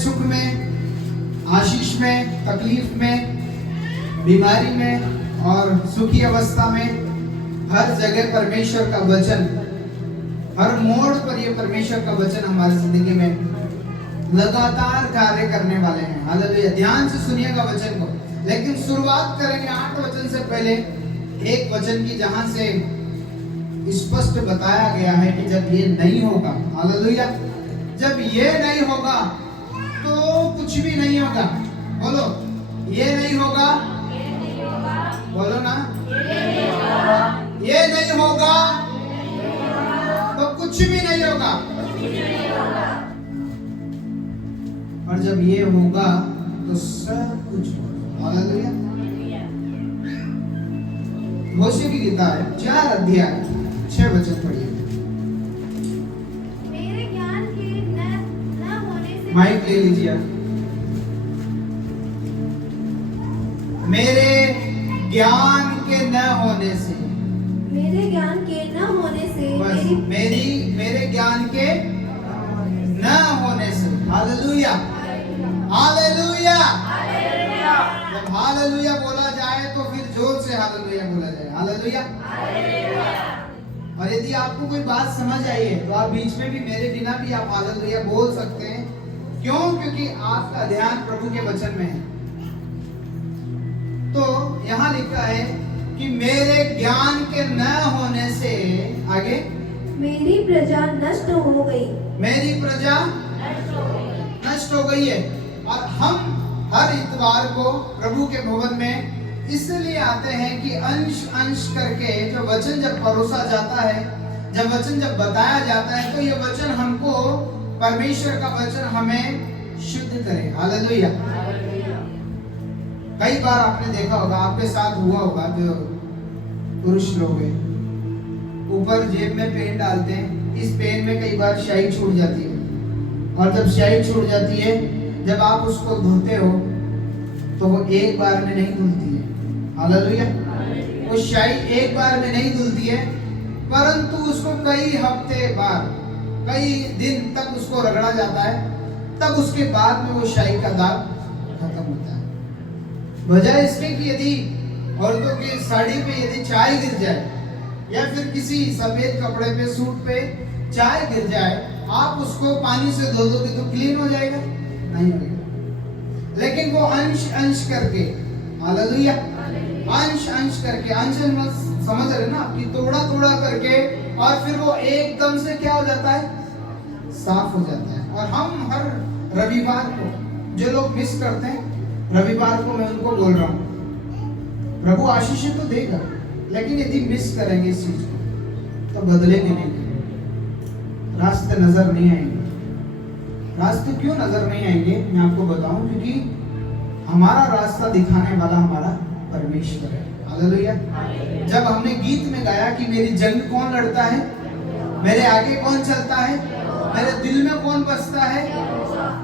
सुख में, आशीष में, तकलीफ में, बीमारी में और सुखी अवस्था में, हर जगह परमेश्वर का वचन, हर मोड़ पर ये परमेश्वर का वचन हमारी जिंदगी में लगातार कार्य करने वाले हैं। हालेलुया। ध्यान से सुनिएगा वचन को। लेकिन शुरुआत करेंगे 8 वचन से पहले एक वचन की, जहां से स्पष्ट बताया गया है कि जब ये नहीं होगा, हालेलुया, जब ये नहीं होगा तो कुछ भी नहीं होगा। बोलो, ये नहीं होगा। बोलो ना, ये नहीं होगा तो कुछ भी नहीं होगा। और जब ये होगा तो सब कुछ होगा। हालेलुया। होशे की किताब 4 अध्याय 6 वचन पढ़िए। मेरे ज्ञान के न होने से, माइक ले लीजिए। मेरे ज्ञान के न होने से, मेरे ज्ञान के न होने से, बस मेरे ज्ञान के न होने से। Hallelujah, hallelujah. जब हालेलुया बोला जाए तो फिर जोर से हालेलुया बोला जाए। हालेलुया। और यदि आपको कोई बात समझ आई है तो आप बीच में भी मेरे बिना भी आप हालेलुया बोल सकते हैं। क्यों? क्योंकि आपका ध्यान प्रभु के वचन में है। तो यहाँ लिखा है कि मेरे ज्ञान के न होने से, आगे, मेरी प्रजा नष्ट हो गई। मेरी प्रजा नष्ट हो गई है। और हम हर इतवार को प्रभु के भवन में इसलिए आते हैं कि अंश अंश करके जो वचन जब परोसा जाता है, जब वचन जब बताया जाता है, तो ये वचन हमको, परमेश्वर का वचन हमें शुद्ध करे। हालेलुया। कई बार आपने देखा होगा, आपके साथ हुआ होगा, जो पुरुष लोग हैं ऊपर जेब में पेन डालते हैं, इस पेन में कई बार स्याही छूट जाती है। और जब स्याही छूट जाती है, जब आप उसको धोते हो तो वो एक बार में नहीं धुलती है। हालेलुया। वो स्याही एक बार में नहीं धुलती है, परंतु उसको कई हफ्ते बाद, कई दिन तक उसको रगड़ा जाता है, तब उसके बाद में वो स्याही का दाग खत्म होता है। वजह इसके कि यदि औरतों की साड़ी पे यदि चाय गिर जाए, या फिर किसी सफेद कपड़े पे, सूट पे चाय गिर जाए, आप उसको पानी से धो दोगे तो क्लीन हो जाएगा? नहीं होगा। लेकिन वो अंश अंश करके, हालेलुया, अंश अंश करके, अंश समझ रहे ना, कि तोड़ा तोड़ा करके, और फिर वो एकदम से क्या हो जाता है? साफ हो जाता है। और हम हर रविवार को, जो लोग मिस करते हैं, रविवार को मैं उनको बोल रहा हूँ, प्रभु आशीष तो देगा, लेकिन यदि मिस करेंगे इस चीज को तो बदलेंगे नहीं, रास्ते नजर नहीं आएंगे। रास्ते क्यों नजर नहीं आएंगे मैं आपको बताऊं, क्योंकि हमारा रास्ता दिखाने वाला हमारा परमेश्वर है। हालेलुया। जब हमने गीत में गाया कि मेरी जंग कौन लड़ता है, मेरे आगे कौन चलता है, मेरे दिल में कौन बसता है,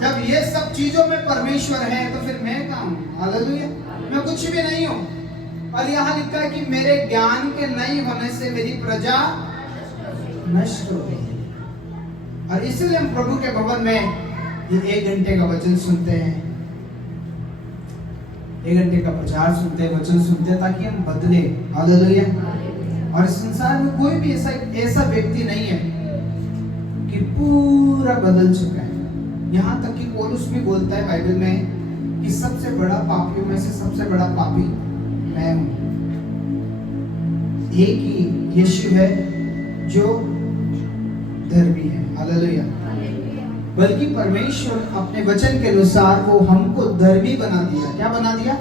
जब ये सब चीजों में परमेश्वर है तो फिर मैं कहाँ हूँ? हालेलुया। मैं कुछ भी नहीं हूँ। और यहाँ लिखा है कि मेरे ज्ञान के नहीं होने से मेरी प्रजा नष्ट हो गई। और इसलिए हम प्रभु के भवन में ये 1 घंटे का वचन सुनते हैं, 1 घंटे का प्रचार सुनते हैं, वचन सुनते हैं, ताकि हम बदले। हालेलुया। और संसार में कोई भी ऐसा व्यक्ति नहीं है कि पूरा बदल चुका है। यहाँ तक कि पौलुस भी बोलता है बाइबल में कि सबसे बड़ा पापियों में से सबसे बड़ा पापी मैं हूँ। एक ही यीशु है जो धर्मी है। हालेलुया। बल्कि परमेश्वर अपने वचन के अनुसार वो हमको धर्मी बना दिया। क्या बना दिया?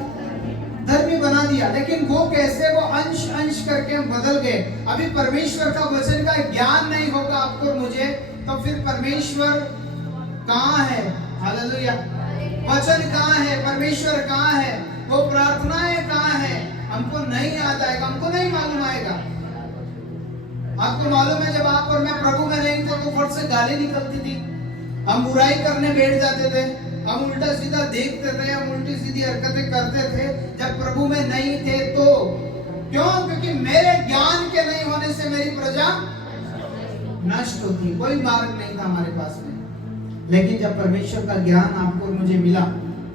धर्मी बना दिया। लेकिन वो कैसे? वो अंश अंश करके हम बदल गए। अभी परमेश्वर का वचन का ज्ञान नहीं होगा आपको मुझे, तो फिर परमेश्वर कहाँ है? हालेलुया। वचन कहाँ है? परमेश्वर कहाँ है? वो प्रार्थनाएं कहाँ है? हमको नहीं याद आएगा, हमको नहीं मालूम आएगा। आपको मालूम है जब आप और मैं प्रभु में नहीं थे तो फट से गाली निकलती थी, हम बुराई करने बैठ जाते थे, हम उल्टा सीधा देखते थे, हम उल्टी सीधी हरकतें करते थे जब प्रभु में नहीं थे। तो क्यों? क्योंकि मेरे ज्ञान के नहीं होने से मेरी प्रजा नष्ट होती। कोई मार्ग नहीं था हमारे पास में। लेकिन जब परमेश्वर का ज्ञान आपको और मुझे मिला,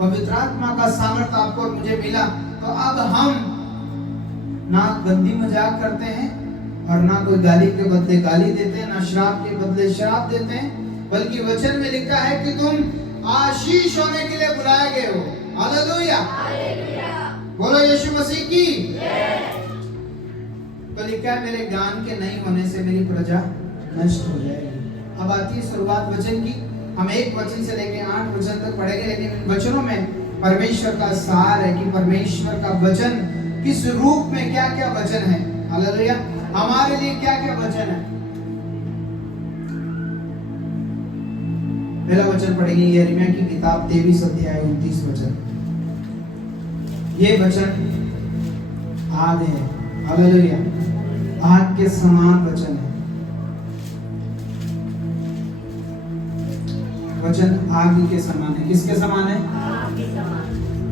पवित्र आत्मा का सामर्थ्य आपको और मुझे मिला, तो अब हम ना गंदी मजाक करते हैं और ना कोई गाली के बदले गाली देते हैं, ना शराब के बदले शराब देते हैं, बल्कि वचन में लिखा है कि तुम आशीष होने के लिए बुलाए गए हो। हालेलुया, बोलो यीशु मसीह की। तो लिखा है मेरे ज्ञान के नहीं होने से मेरी प्रजा नष्ट हो जाएगी। अब आती है शुरुआत वचन की। हम 1 वचन से लेके 8 वचन तक पढ़ेंगे, लेकिन इन वचनों में परमेश्वर का सार है कि परमेश्वर का वचन किस रूप में क्या क्या वचन है। हालेलुया, हमारे लिए क्या क्या वचन है। पहला वचन पढ़ेंगे यिर्मयाह की किताब 23 अध्याय 29 वचन। ये वचन आग है। हालेलुया, आग के समान वचन है। वचन आग के समान है। किसके समान है?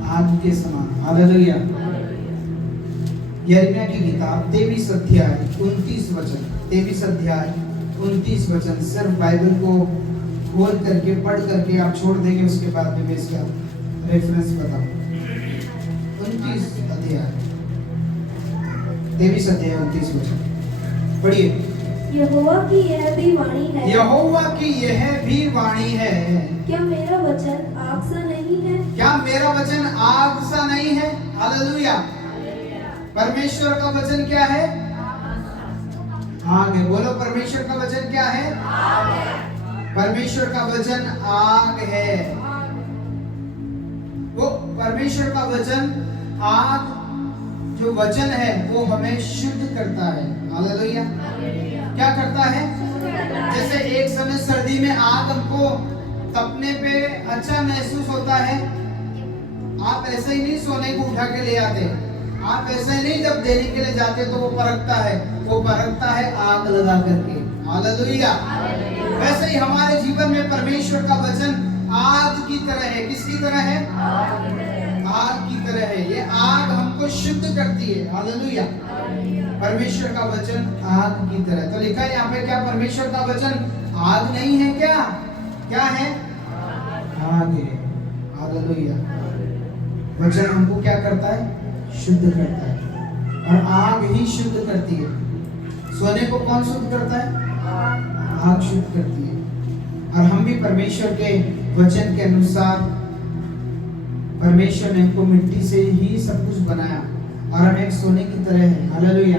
आग के समान। हालेलुया। यिर्मयाह की किताब 23 अध्याय 29 वचन। 23 अध्याय 29 वचन। सिर्फ बाइबल को खोल करके पढ़ करके आप छोड़ देंगे, उसके बाद में मैं इसका रेफरेंस बताऊं। 29 अध्याय 23 अध्याय 29 वचन पढ़िए। यहोवा की यह भी वाणी है। यहोवा की यह भी वाणी है। क्या मेरा वचन आग सा नहीं है? क्या मेरा वचन आग सा नहीं है? हालेलुया। परमेश्वर का वचन क्या है? आग है। बोलो, परमेश्वर का वचन क्या है? आग है। परमेश्वर का वचन आग है। वो परमेश्वर का वचन आग, जो वचन है वो हमें शुद्ध करता है। हालेलुया। क्या करता है? जैसे एक समय सर्दी में आग हमको तपने पे अच्छा महसूस होता है, आप ऐसे ही नहीं सोने को उठा के ले आते, आप ऐसे नहीं जब देने के लिए जाते तो वो परखता है, वो परखता है आग लगा करके। हालेलुया। वैसे ही हमारे जीवन में परमेश्वर का वचन आग की तरह है। किसकी तरह है? आग की तरह है। ये आग हमको शुद्ध करती है। हालेलुया। परमेश्वर का वचन आग की तरह। तो लिखा है यहाँ पे, क्या परमेश्वर का वचन आग नहीं है? क्या क्या है? आग है। हालेलुया। वचन हमको क्या करता है? शुद्ध करता है। और आग ही शुद्ध करती है। सोने को कौन शुद्ध करता है? आग शुद्ध करती है। और हम भी परमेश्वर के वचन के अनुसार, परमेश्वर ने हमको मिट्टी से ही सब कुछ बनाया और हम एक सोने की तरह है। हालेलुया।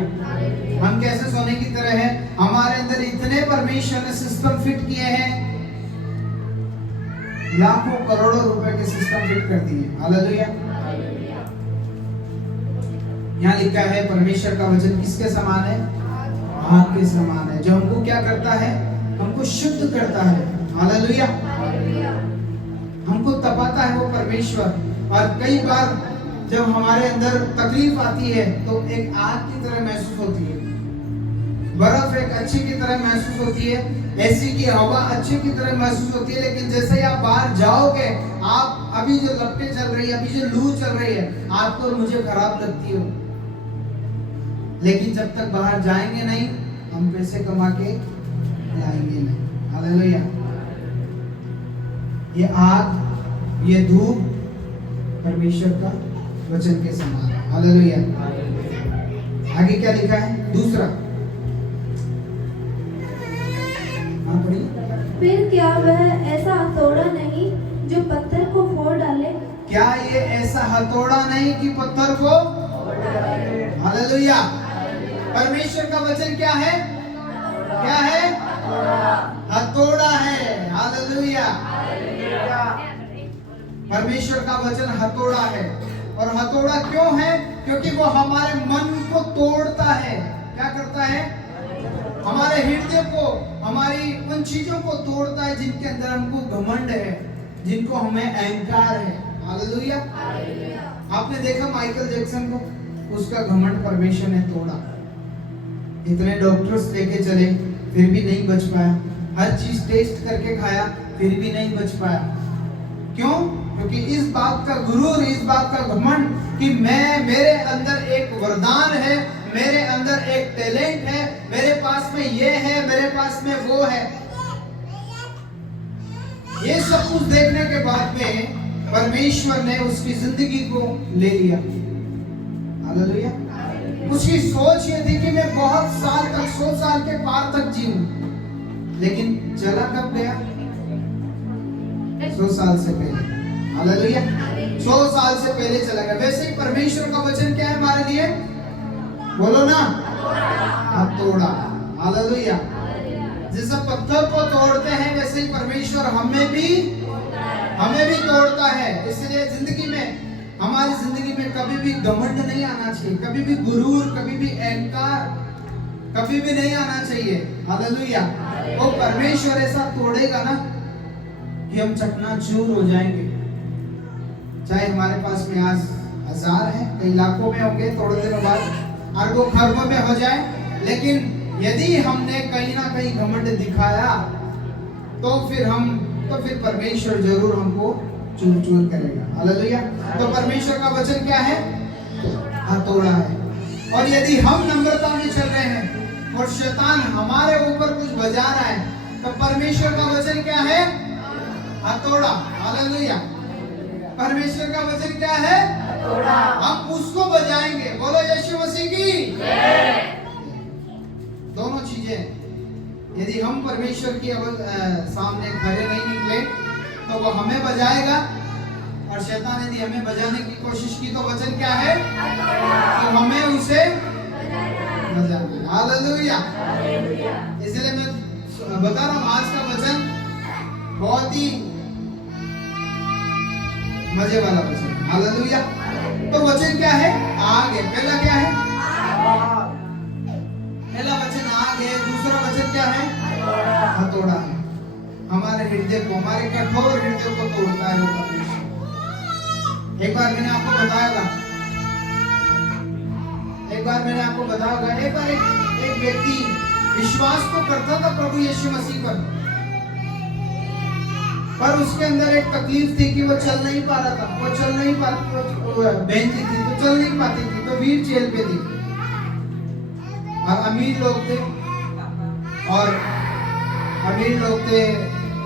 हम कैसे सोने की तरह है? हमारे अंदर इतने परमेश्वर ने सिस्टम फिट किए हैं, लाखों करोड़ों रुपए के सिस्टम फिट कर दिए। हालेलुया। यहाँ लिखा है परमेश्वर का वचन किसके समान है? आग के समान है, जो हमको क्या करता है? हमको शुद्ध करता है। हालेलुया। हमको तपाता है वो परमेश्वर। और कई बार जब हमारे अंदर तकलीफ आती है तो एक आग की तरह महसूस होती है, बर्फ एक अच्छी की तरह महसूस होती है, एसी की हवा अच्छी की तरह महसूस होती है। लेकिन जैसे ही आप बाहर जाओगे, आप अभी जो लपटें चल रही है, अभी जो लू चल रही है, आपको और मुझे खराब लगती हो, लेकिन जब तक बाहर जाएंगे नहीं, हम पैसे कमा के लाएंगे नहीं। हालेलुया। ये आग, ये धूप परमेश्वर का वचन के समान है। हालेलुया। आगे क्या लिखा है? दूसरा, हाँ पढ़िए। फिर क्या वह ऐसा हथौड़ा नहीं जो पत्थर को फोड़ डाले? क्या ये ऐसा हथौड़ा नहीं कि पत्थर को? हालेलुया। परमेश्वर का वचन क्या है? क्या है? हथौड़ा है। हालेलुया। परमेश्वर का वचन हथौड़ा है। और हथौड़ा क्यों है? क्योंकि वो हमारे मन को तोड़ता है। क्या करता है? हमारे हृदय को, हमारी उन चीजों को तोड़ता है जिनके अंदर हमको घमंड है, जिनको हमें अहंकार है। हालेलुया। आपने देखा माइकल जैक्सन को, उसका घमंड परमेश्वर ने तोड़ा। इतने डॉक्टर्स लेके चले, फिर भी नहीं बच पाया। हर चीज टेस्ट करके खाया, फिर भी नहीं बच पाया। क्यों? क्योंकि इस बात का गुरूर, इस बात का घमंड कि मेरे अंदर एक वरदान है, मेरे अंदर एक टैलेंट है, मेरे पास में ये है, मेरे पास में वो है। ये सब कुछ देखने के बाद में परमेश्वर ने उसकी जिंदगी को ले लिया। हालेलुया। उसकी सोच ये थी कि मैं बहुत साल तक 100 साल के पार तक जीऊं, लेकिन चला कब गया? 100 साल से पहले। हालेलुया। 100 साल से पहले चला गया। वैसे ही परमेश्वर का वचन क्या है हमारे लिए? बोलो ना, हथौड़ा। हालेलुया। जैसे पत्थर को तोड़ते हैं वैसे ही परमेश्वर हमें भी तोड़ता है। इसलिए जिंदगी में, हमारी जिंदगी में कभी भी घमंड नहीं आना चाहिए, कभी भी गुरूर, कभी भी अहंकार कभी भी नहीं आना चाहिए। हालेलुया। वो परमेश्वर ऐसा तोड़ेगा ना कि हम चकनाचूर हो जाएंगे। चाहे हमारे पास में आज 1000 है, कई लाखों में होंगे थोड़े दिनों बाद, अरबों खरबों में हो जाए, लेकिन यदि हमने कहीं ना कहीं घमंड दिखाया तो फिर परमेश्वर जरूर हमको चूर चूर करेगा। हालेलुया। तो परमेश्वर का वचन क्या है? हथौड़ा है। और यदि हम नम्रता में चल रहे हैं और शैतान हमारे ऊपर कुछ बजा रहा है, तो परमेश्वर का वचन क्या है? हथौड़ा। हालेलुया। परमेश्वर का वचन क्या है? हथौड़ा। हम उसको बजाएंगे। बोलो यीशु मसीह की जय। दोनों चीजें, यदि हम परमेश्वर की सामने खड़े नहीं निकले तो वो हमें बजाएगा, और शैतान यदि हमें बजाने की कोशिश की तो वचन क्या है? तो हमें उसे बजाना। हालेलुया। इसलिए मैं बता रहा हूँ, आज का वचन बहुत ही मजे वाला वचन। हालेलुया। तो वचन क्या है? आग है। पहला क्या है? पहला वचन आग है। दूसरा वचन क्या है? हथौड़ा है। हमारे हृदय को, हमारे कठोर हृदय को तोड़ता है वो परमेश्वर। एक बार मैंने आपको बताया होगा, एक बार एक व्यक्ति विश्वास तो करता था प्रभु यीशु मसीह पर उसके अंदर एक तकलीफ थी कि वो चल नहीं पा रहा था। वो चल नहीं पाती, बेंची थी तो चल नहीं पाती थी, तो व्हील चेयर पे थी। और अमीर लोग थे,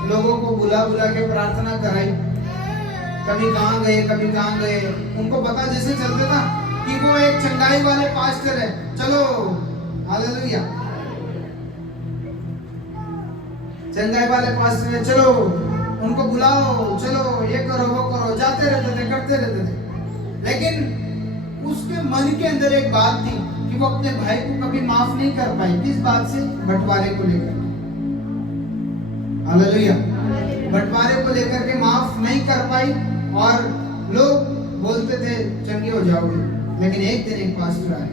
लोगों को बुला के प्रार्थना कराई। कभी कहाँ गए, उनको पता जैसे चलता था कि वो एक चंगाई वाले पास्टर है, चलो। हालेलुया। चंगाई वाले पास्टर है, चलो उनको बुलाओ, चलो ये करो वो करो, जाते रहते थे, करते रहते थे। लेकिन उसके मन के अंदर एक बात थी कि वो अपने भाई को कभी माफ नहीं कर पाई। किस बात से? बंटवारे को लेकर। हालेलुया। बंटवारे को लेकर के माफ नहीं कर पाई, और लोग बोलते थे चंगे हो जाओगे। लेकिन एक दिन एक पास्टर आए,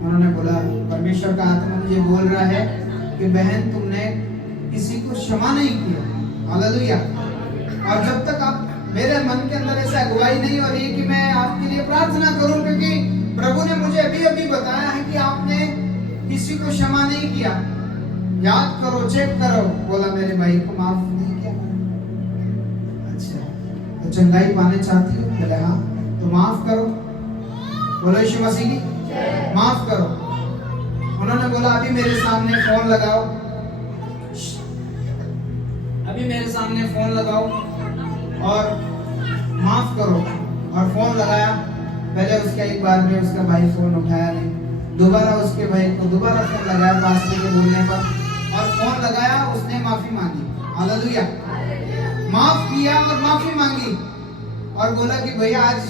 उन्होंने बोला, परमेश्वर का आत्मा मुझे बोल रहा है कि बहन, तुमने किसी को क्षमा नहीं किया। हालेलुया। और जब तक आप, मेरे मन के अंदर ऐसा अगुवाई नहीं हो रही कि मैं आपके लिए प्रार्थना करूं, क्योंकि प्रभु ने मुझे अभी बताया है कि आपने किसी को क्षमा नहीं किया। याद करो, चेक करो। बोला, मेरे भाई को माफ नहीं किया। अच्छा, तो चंगाई पाने चाहती हो? बोले हाँ, तो माफ करो। बोलो यीशु मसीह की माफ करो। उन्होंने बोला, अभी मेरे सामने फोन लगाओ, और माफ करो। और फोन लगाया। पहले उसका एक बार में उसका भाई फोन उठाया नहीं, दोबारा उसके भाई को दोबारा फोन लगाया पास्टर के बोलने पर, और फोन लगाया, उसने माफी मांगी। हालेलुया। माफ किया और माफी मांगी, और बोला कि भैया आज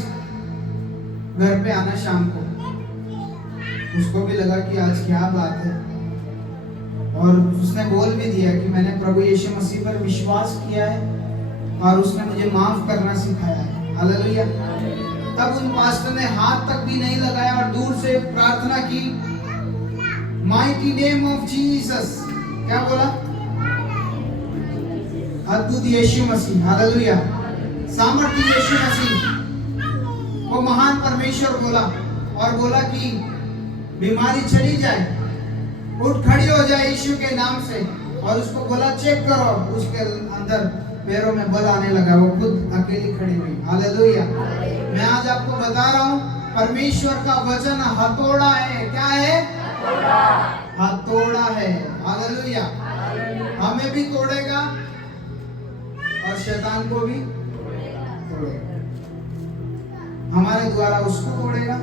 घर पे आना शाम को। उसको भी लगा कि आज क्या बात है, और उसने बोल भी दिया कि मैंने प्रभु यीशु मसीह पर विश्वास किया है और उसने मुझे माफ करना सिखाया है। हालेलुया। तब उन पास्टर ने हाथ तक भी नहीं लगाया और दूर से प्रार्थना की, माइटी नेम ऑफ जीसस। क्या बोला? अद्भुत यीशु मसीह। हालेलुया। सामर्थ्य यीशु मसीह, वो महान परमेश्वर बोला, और बोला कि बीमारी चली जाए, उठ खड़ी हो जाए यीशु के नाम से। और उसको बोला, चेक करो। उसके अंदर पैरों में बल आने लगा, वो खुद अकेली खड़ी हुई। हालेलुया। मैं आज आपको बता रहा हूँ, परमेश्वर का वचन हथौड़ा है। क्या है? हथौड़ा है। हालेलुया। हमें भी तोड़ेगा शैतान को भी तोड़ेगा। हमारे द्वारा उसको तोड़ेगा,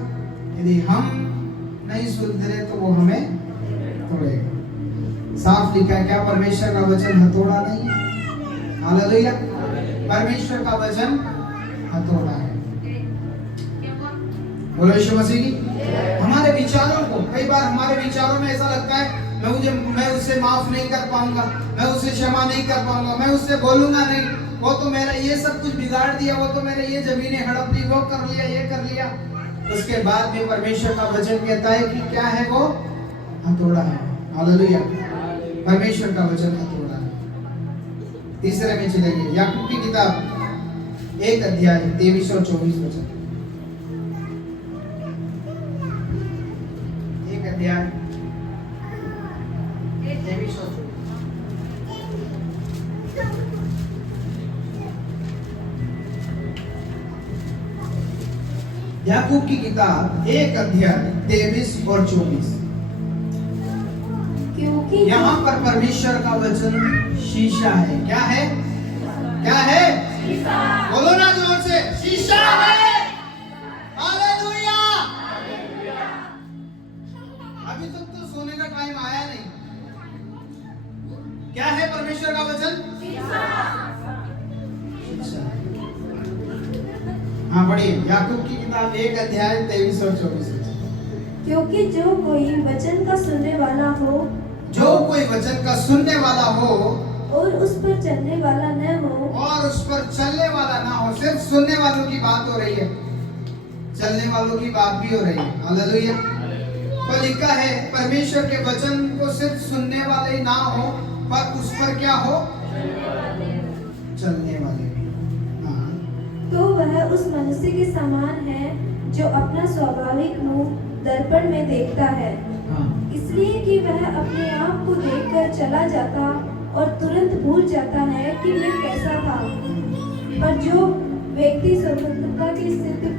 यदि हम नहीं सुधरे तो वो हमें तोड़ेगा। साफ लिखा है, क्या परमेश्वर का वचन हथौड़ा नहीं है? हालेलुया। परमेश्वर का वचन हथौड़ा है। बोलो यीशु मसीह की। हमारे विचारों को, कई बार हमारे विचारों में ऐसा लगता है मैं उससे माफ नहीं कर पाऊंगा, मैं उससे क्षमा नहीं कर पाऊंगा, मैं उससे बोलूंगा नहीं, वो तो मेरा ये सब कुछ बिगाड़ दिया, वो तो मेरे ये जमीनें हड़प ली, वो कर लिया, ये कर लिया। उसके बाद भी परमेश्वर का वचन कहता है कि क्या है वो? हथौड़ा है। हालेलुया। परमेश्वर का वचन हथौड़ा है। तीसरे में चलेंगे, याकूब की किताब 1 अध्याय 23 और 24 वचन। 1 अध्याय 23 और 24। याकूब की किताब 1 अध्याय 23 और 24। क्योंकि यहाँ पर परमेश्वर का वचन शीशा है। क्या है? क्या है? शीशा। बोलो ना जोर से, शीशा है। हालेलुया। अभी तक तो सोने का टाइम आया नहीं। क्या है परमेश्वर का वचन? शीशा। हाँ पढ़िए, याकूब की किताब 1 अध्याय 23 और 24। क्योंकि जो कोई वचन का सुनने वाला हो, जो कोई वचन का सुनने वाला हो और उस पर चलने वाला न हो, और उस पर चलने वाला ना हो। सिर्फ सुनने वालों की बात हो रही है, चलने वालों की बात भी हो रही है। हालेलुया। तो लिखा है परमेश्वर के वचन को सिर्फ सुनने वाले ना हो, पर उस पर क्या हो? चलने वाले भी। हाँ। तो वह उस मनुष्य के समान है जो अपना स्वाभाविक मुंह दर्पण में देखता है, इसलिए कि वह अपने आप को देखकर चला जाता और तुरंत भूल जाता है कि मैं कैसा था। पर जो व्यक्ति स्वतंत्रता की स्थिति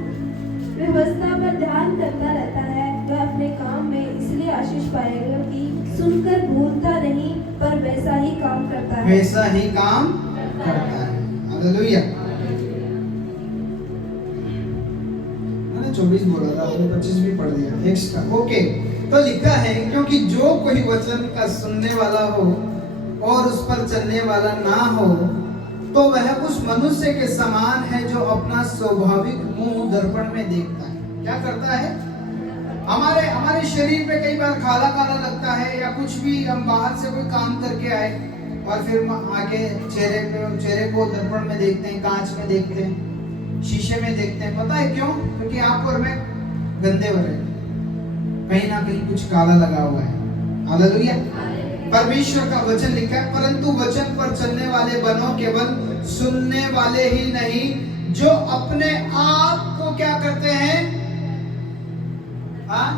व्यवस्था पर ध्यान करता रहता है, वह अपने काम में इसलिए आशीष पाएगा कि सुनकर भूलता नहीं, पर वैसा ही काम करता है। वैसा ही काम करता है। हालेलुया। मैंने 24 बोला था, आपने 25 भी पढ़ दिया एक्स्ट्रा। ओके। तो लिखा है क्योंकि जो कोई वचन का सुनने वाला हो और उस पर चलने वाला ना हो, तो वह उस मनुष्य के समान है जो अपना स्वाभाविक मुंह दर्पण में देखता है। क्या करता है? हमारे शरीर पे कई बार काला काला लगता है, या कुछ भी हम बाहर से कोई काम करके आए और फिर आगे चेहरे को दर्पण में देखते हैं, कांच में देखते हैं, शीशे में देखते हैं। पता है क्यों? क्योंकि आप और मैं गंदे हो रहे हैं, कहीं ना कहीं कुछ काला लगा हुआ है। हालेलुया। परमेश्वर का वचन लिखा है, परंतु वचन पर चलने वाले बनो, केवल सुनने वाले ही नहीं, जो अपने आप को क्या करते हैं? हाँ,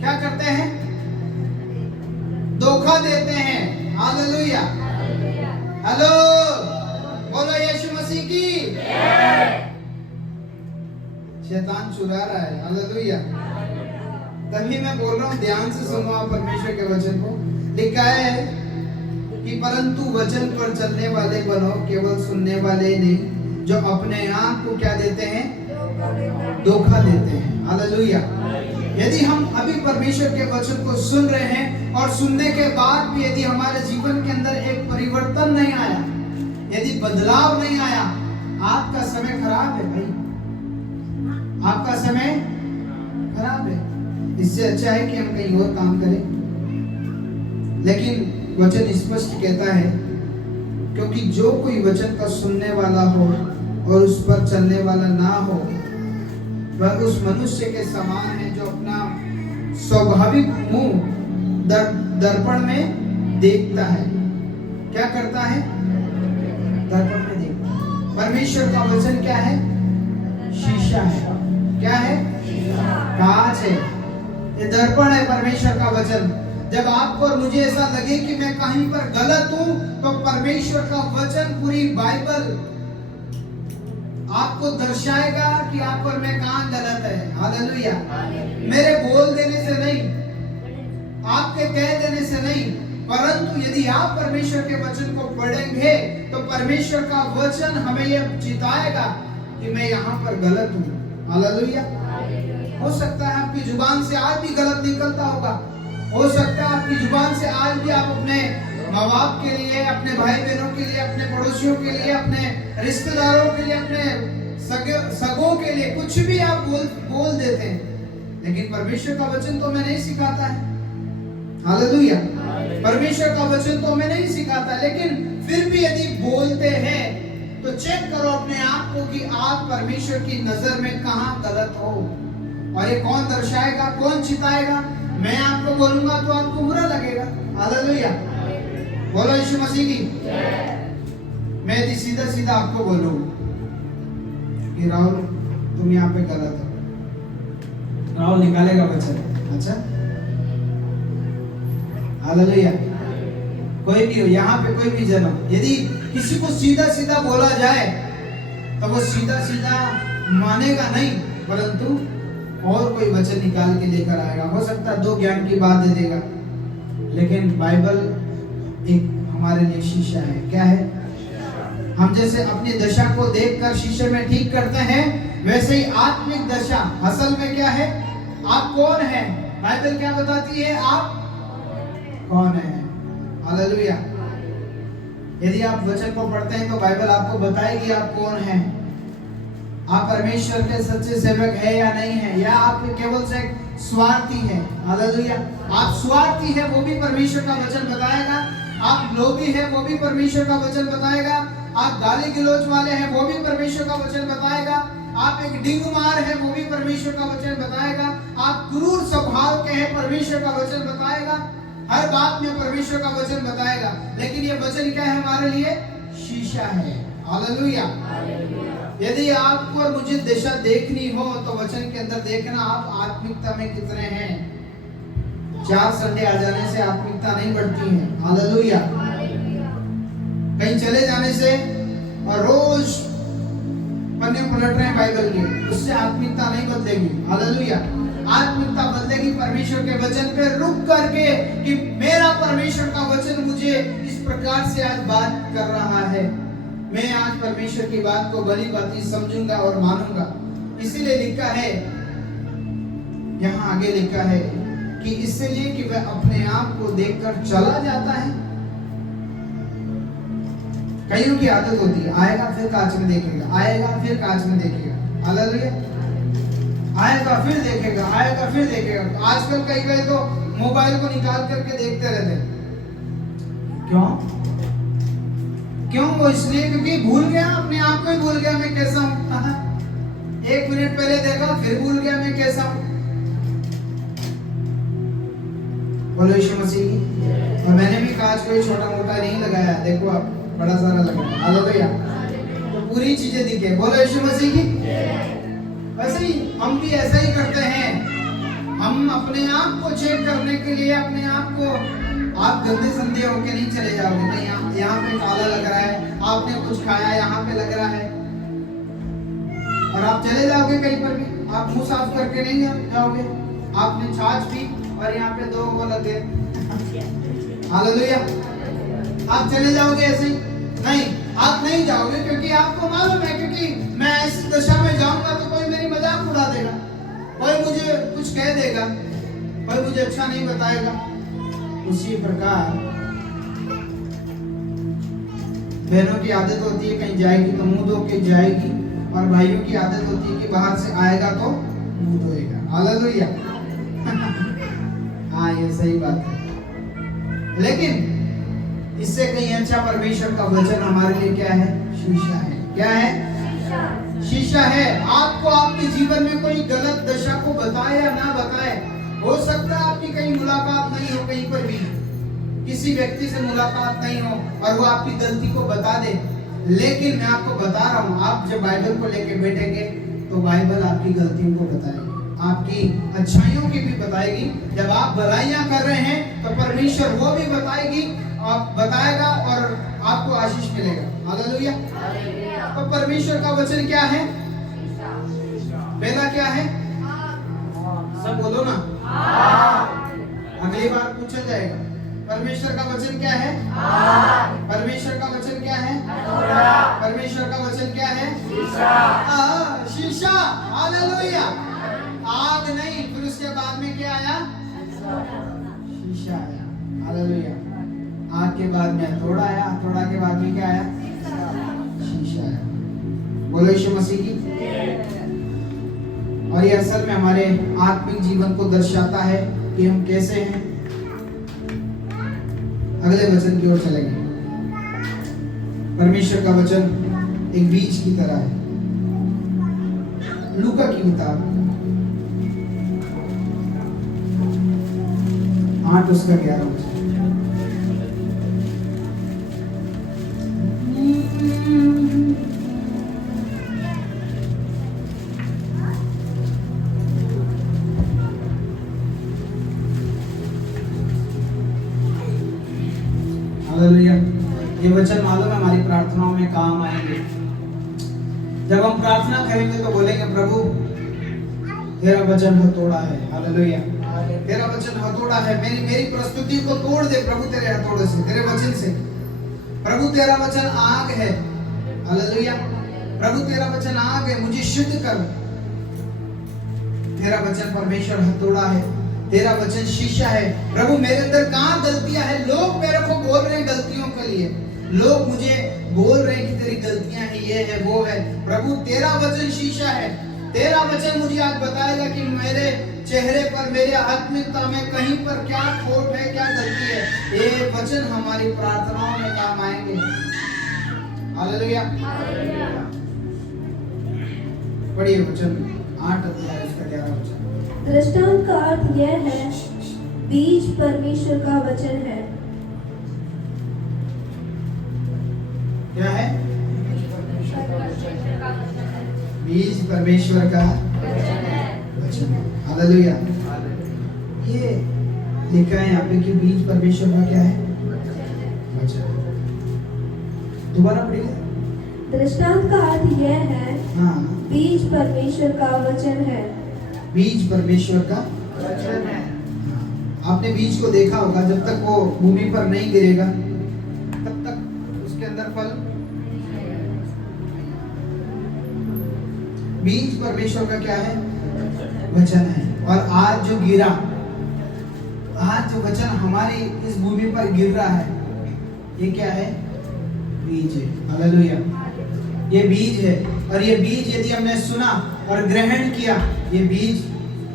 क्या करते हैं? धोखा देते हैं। हालेलुया। हेलो, बोलो यीशु मसीह की। शैतान चुरा रहा है। हालेलुया। तभी मैं बोल रहा हूँ, ध्यान से सुनो आप परमेश्वर के वचन को। लिखा है कि परंतु वचन पर चलने वाले बनो, केवल सुनने वाले नहीं, जो अपने आप को क्या देते हैं? धोखा देते हैं। हालेलुया। यदि हम अभी परमेश्वर के वचन को सुन रहे हैं और सुनने के बाद भी यदि हमारे जीवन के अंदर एक परिवर्तन नहीं आया, यदि बदलाव नहीं आया, आपका समय खराब है भाई, आपका समय खराब है। इससे अच्छा है कि हम कहीं और काम करें। लेकिन वचन स्पष्ट कहता है, क्योंकि जो कोई वचन का सुनने वाला हो और उस पर चलने वाला ना हो, वह उस मनुष्य के समान है जो अपना स्वाभाविक मुंह दर्पण में देखता है। क्या करता है? दर्पण में देखता है। परमेश्वर का वचन क्या है? शीशा है। क्या है? कांच है। ये दर्पण है परमेश्वर का वचन। जब आपको और मुझे ऐसा लगे कि मैं कहीं पर गलत हूं, तो परमेश्वर का वचन, पूरी बाइबल आपको दर्शाएगा कि आप और मैं कहां गलत है। हालेलुया। मेरे बोल देने से नहीं, आपके कह देने से नहीं, परंतु यदि आप परमेश्वर के वचन को पढ़ेंगे तो परमेश्वर का वचन हमें ये जिताएगा कि मैं यहाँ पर गलत हूँ। हालेलुया। हो सकता है आपकी जुबान से आज भी गलत निकलता होगा, हो सकता है आपकी जुबान से आज भी आप अपने माँ बाप के लिए, अपने भाई बहनों के लिए, अपने पड़ोसियों के लिए, अपने रिश्तेदारों के लिए, अपने सगों के लिए कुछ भी आप बोल देते हैं, लेकिन परमेश्वर का वचन तो हमें नहीं सिखाता है। हालेलुया। परमेश्वर का वचन तो हमें नहीं सिखाता, लेकिन फिर भी यदि बोलते हैं तो चेक करो अपने आप को कि आप परमेश्वर की नजर में कहां गलत हो। और ये कौन दर्शाएगा, कौन चिताएगा? मैं आपको बोलूंगा तो आपको बुरा लगेगा। हालेलुया। बोलो यीशु मसीह की। मैं यदि सीधा सीधा आपको बोलूं कि राहुल तुम यहाँ पे गलत हो, राहुल निकालेगा वचन। अच्छा, हालेलुया। कोई भी हो, यहाँ पे कोई भी जन हो, यदि किसी को सीधा सीधा बोला जाए तो वो सीधा सीधा मानेगा नहीं, परंतु और कोई वचन निकाल के लेकर आएगा। हो सकता है दो ज्ञान की बात दे देगा, लेकिन बाइबल एक हमारे लिए शीशा है। क्या है? हम जैसे अपनी दशा को देखकर शीशे में ठीक करते हैं, वैसे ही आत्मिक दशा असल में क्या है? आप कौन है? बाइबल क्या बताती है? आप कौन है? हालेलुया। यदि आप वचन को पढ़ते हैं तो बाइबल आपको बताएगी आप कौन है। आप परमेश्वर के सच्चे सेवक है या नहीं है, या आप केवल से स्वार्थी है। हालेलुया। आप स्वार्थी है वो भी परमेश्वर का वचन बताएगा, आप लोभी है वो भी परमेश्वर का वचन बताएगा, आप गाली गलौज वाले हैं वो भी परमेश्वर का वचन बताएगा, आप एक डिंग मार है वो भी परमेश्वर का वचन बताएगा, आप क्रूर स्वभाव के हैं परमेश्वर का वचन बताएगा। हर बात में परमेश्वर का वचन बताएगा, लेकिन ये वचन क्या है? हमारे लिए शीशा है। हालेलुया। यदि आपको और मुझे दिशा देखनी हो तो वचन के अंदर देखना आप आत्मिकता में कितने हैं। 4 संडे आ जाने से आत्मिकता नहीं बढ़ती है। हालेलुया। कहीं चले जाने से और रोज पन्ने पलट रहे हैं बाइबल के, उससे आत्मिकता नहीं बदलेगी। हालेलुया। आत्मिकता बदलेगी परमेश्वर के वचन पे रुक करके कि मेरा परमेश्वर का वचन मुझे इस प्रकार से आज बात कर रहा है, मैं आज परमेश्वर की बात को भली भांति समझूंगा और मानूंगा। इसीलिए लिखा है, यहाँ आगे लिखा है कि इसलिए कि वह अपने आप को देखकर चला जाता है। कईयों की आदत होती है, आएगा फिर कांच में देखेगा, आएगा फिर कांच में देखेगा। हालेलुया। आएगा फिर देखेगा, आएगा फिर देखेगा। आजकल कई गए तो मोबाइल को निकाल करके देखते रहते। क्यों? क्यों? वो इसलिए क्योंकि भूल गया, अपने आप को ही भूल गया मैं कैसा हूं। 1 मिनट पहले देखा फिर भूल गया मैं कैसा हूं। बोलो यीशु मसीह की। और मैंने भी कांच कोई छोटा मोटा नहीं लगाया, देखो आप बड़ा सारा लगाया। हालेलुया। तो पूरी चीजें दिखे। बोलो यीशु मसीह की। वैसे ही हम भी ऐसा ही करते हैं। हम अपने आप को चेक करने के लिए अपने आप को, आप गंदे संधे होके नहीं चले जाओगे। नहीं, यहाँ पे काला लग रहा है, आपने कुछ खाया यहाँ पे लग रहा है, और आप चले जाओगे कहीं पर भी, आप मुंह साफ करके नहीं जाओगे। आपने छाछ पी और यहाँ पे 2 वो लग गए। हालेलुया। आप चले जाओगे ऐसे ही? नहीं, आप नहीं जाओगे, क्योंकि आपको मालूम है क्योंकि मैं ऐसी दशा में जाऊंगा तो कोई मेरी मजाक उड़ा देगा, कोई मुझे कुछ कह देगा, कोई मुझे अच्छा नहीं बताएगा। उसी प्रकार बहनों की आदत होती है कहीं जाएगी तो मुंह धो के जाएगी, और भाइयों की आदत होती है कि बाहर से आएगा तो मुंह धोएगा। हालेलुया। हाँ, ये सही बात है। लेकिन इससे कहीं अच्छा परमेश्वर का वचन हमारे लिए क्या है? शीशा है। क्या है? शीशा है। आपको आपके जीवन में कोई गलत दशा को बताए या ना बताए, हो सकता है आपकी कहीं मुलाकात नहीं हो, कहीं पर भी किसी व्यक्ति से मुलाकात नहीं हो और वो आपकी गलती को बता दे, लेकिन मैं आपको बता रहा हूँ, आप जब बाइबल को लेके बैठेंगे तो बाइबल आपकी गलतियों को बताएगी, आपकी अच्छाइयों की भी बताएगी। जब आप भलाइयां कर रहे हैं तो परमेश्वर वो भी बताएगा और आपको आशीष मिलेगा। हालेलुया। तो परमेश्वर का वचन क्या है? पहला क्या है? सब बोलो ना। अगली बार पूछा जाएगा परमेश्वर का वचन क्या है? परमेश्वर का वचन क्या है? परमेश्वर का वचन क्या है? शीशा। हालेलुया। आग नहीं, फिर उसके बाद में क्या आया? शीशा आया। हालेलुया। आग के बाद में हथौड़ा आया, हथौड़ा के बाद में क्या आया? शीशा आया। बोलो यीशु मसीह की। और ये असल में हमारे आत्मिक जीवन को दर्शाता है कि हम कैसे हैं। अगले वचन की ओर चलेंगे। परमेश्वर का वचन एक बीज की तरह है। लूका की किताब 8 उसका 11 वचन। हालेलुया। ये वचन मालूम है हमारी प्रार्थनाओं में काम आएंगे। जब हम प्रार्थना करेंगे तो बोलेंगे प्रभु तेरा वचन हथौड़ा है। हालेलुया। तेरा वचन हथौड़ा है। मेरी प्रस्तुति को तोड़ दे प्रभु तेरे हथौड़े से, तेरे वचन से। प्रभु तेरा वचन आग है। हालेलुया। प्रभु तेरा वचन आग है, मुझे शुद्ध कर। तेरा वचन परमेश्वर हथौड़ा है, तेरा वचन शीशा है। प्रभु मेरे अंदर कहां गलतियां हैं? लोग मेरे को बोल रहे हैं गलतियों के लिए, लोग मुझे बोल रहे हैं कि तेरी गलतियां हैं, ये है वो है। प्रभु तेरा वचन शीशा है। तेरा वचन मुझे आज बताएगा कि मेरे चेहरे पर, मेरे आत्मिकता में कहीं पर क्या खोट है, क्या गलती है। ये वचन हमारी प्रार्थनाओं में काम आएंगे। हालेलुया। पढ़िए वचन 8 अध्याय उसका 11 वचन। दृष्टांत का अर्थ यह है, बीज परमेश्वर का वचन है। क्या है? बीज परमेश्वर का वचन है। हालेलुया। ये लिखा है यहाँ पे कि बीज परमेश्वर का क्या है? वचन। दोबारा पढ़िए। दृष्टांत का अर्थ यह है, हाँ, बीज परमेश्वर का वचन है। बीज परमेश्वर का वचन है। आपने बीज को देखा होगा, जब तक वो भूमि पर नहीं गिरेगा तब तक उसके अंदर फल। बीज परमेश्वर का क्या है? वचन है। और आज जो गिरा, आज जो वचन हमारी इस भूमि पर गिर रहा है, ये क्या है? बीज है। हालेलुया। ये बीज है। और ये बीज यदि हमने सुना और ग्रहण किया, ये बीज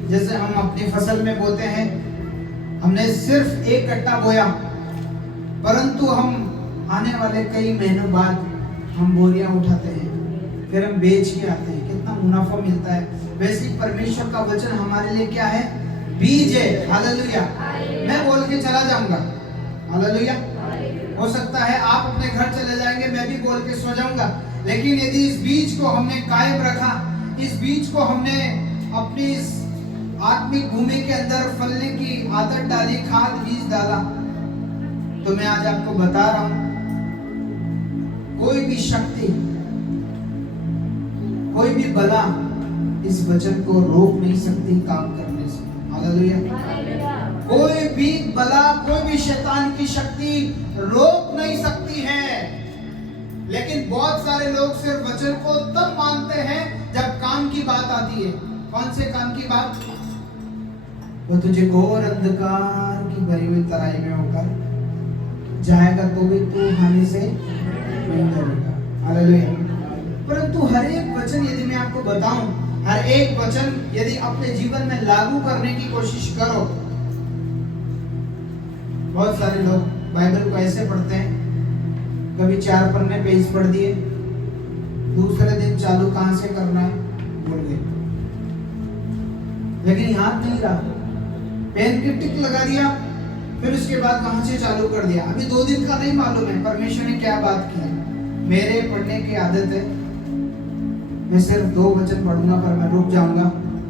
जैसे हम अपनी फसल में बोते हैं, हमने सिर्फ एक कट्टा बोया, परंतु हम आने वाले कई महीनों बाद हम बोरियां उठाते हैं, फिर हम बेच के आते हैं, कितना मुनाफा मिलता है। वैसे ही परमेश्वर का वचन हमारे लिए क्या है? बीज है। हालेलुया। मैं बोल के चला जाऊंगा। हालेलुया। हो सकता है आप अपने घर चले जाएंगे, मैं भी बोल के सो जाऊंगा, लेकिन यदि इस बीज को हमने कायम रखा, इस बीज को हमने अपनी इस आत्मिक भूमि के अंदर फलने की आदत डाली, खाद बीज डाला, तो मैं आज आपको बता रहा हूं, कोई भी शक्ति, कोई भी बला इस वचन को रोक नहीं सकती काम करने से। हालेलुया। कोई भी बला, कोई भी शैतान की शक्ति रोक नहीं सकती है। लेकिन बहुत सारे लोग सिर्फ वचन को तब मानते हैं जब काम की बात आती है। कौन से काम की बात? वो तुझे घोर अंधकार की भरी हुई तराई में होकर जाएगा तो भी तू हानि से नहीं डरेगा। हालेलुया। परंतु हर एक वचन यदि मैं आपको बताऊं, हर एक वचन यदि अपने जीवन में लागू करने की कोशिश करो, बहुत सारे लोग बाइबल को ऐसे पढ़ते हैं, कभी 4 पन्ने पेज पढ़ दिए, दूसरे दिन चालू कहां से करना है भूल गए, लेकिन याद नहीं रहा, पेन की टिक लगा दिया, फिर उसके बाद कहां से चालू कर दिया, अभी 2 दिन का नहीं मालूम है परमेश्वर ने क्या बात की है। मेरे पढ़ने की आदत है, मैं सिर्फ 2 वचन पढ़ूंगा, पर मैं रुक जाऊंगा,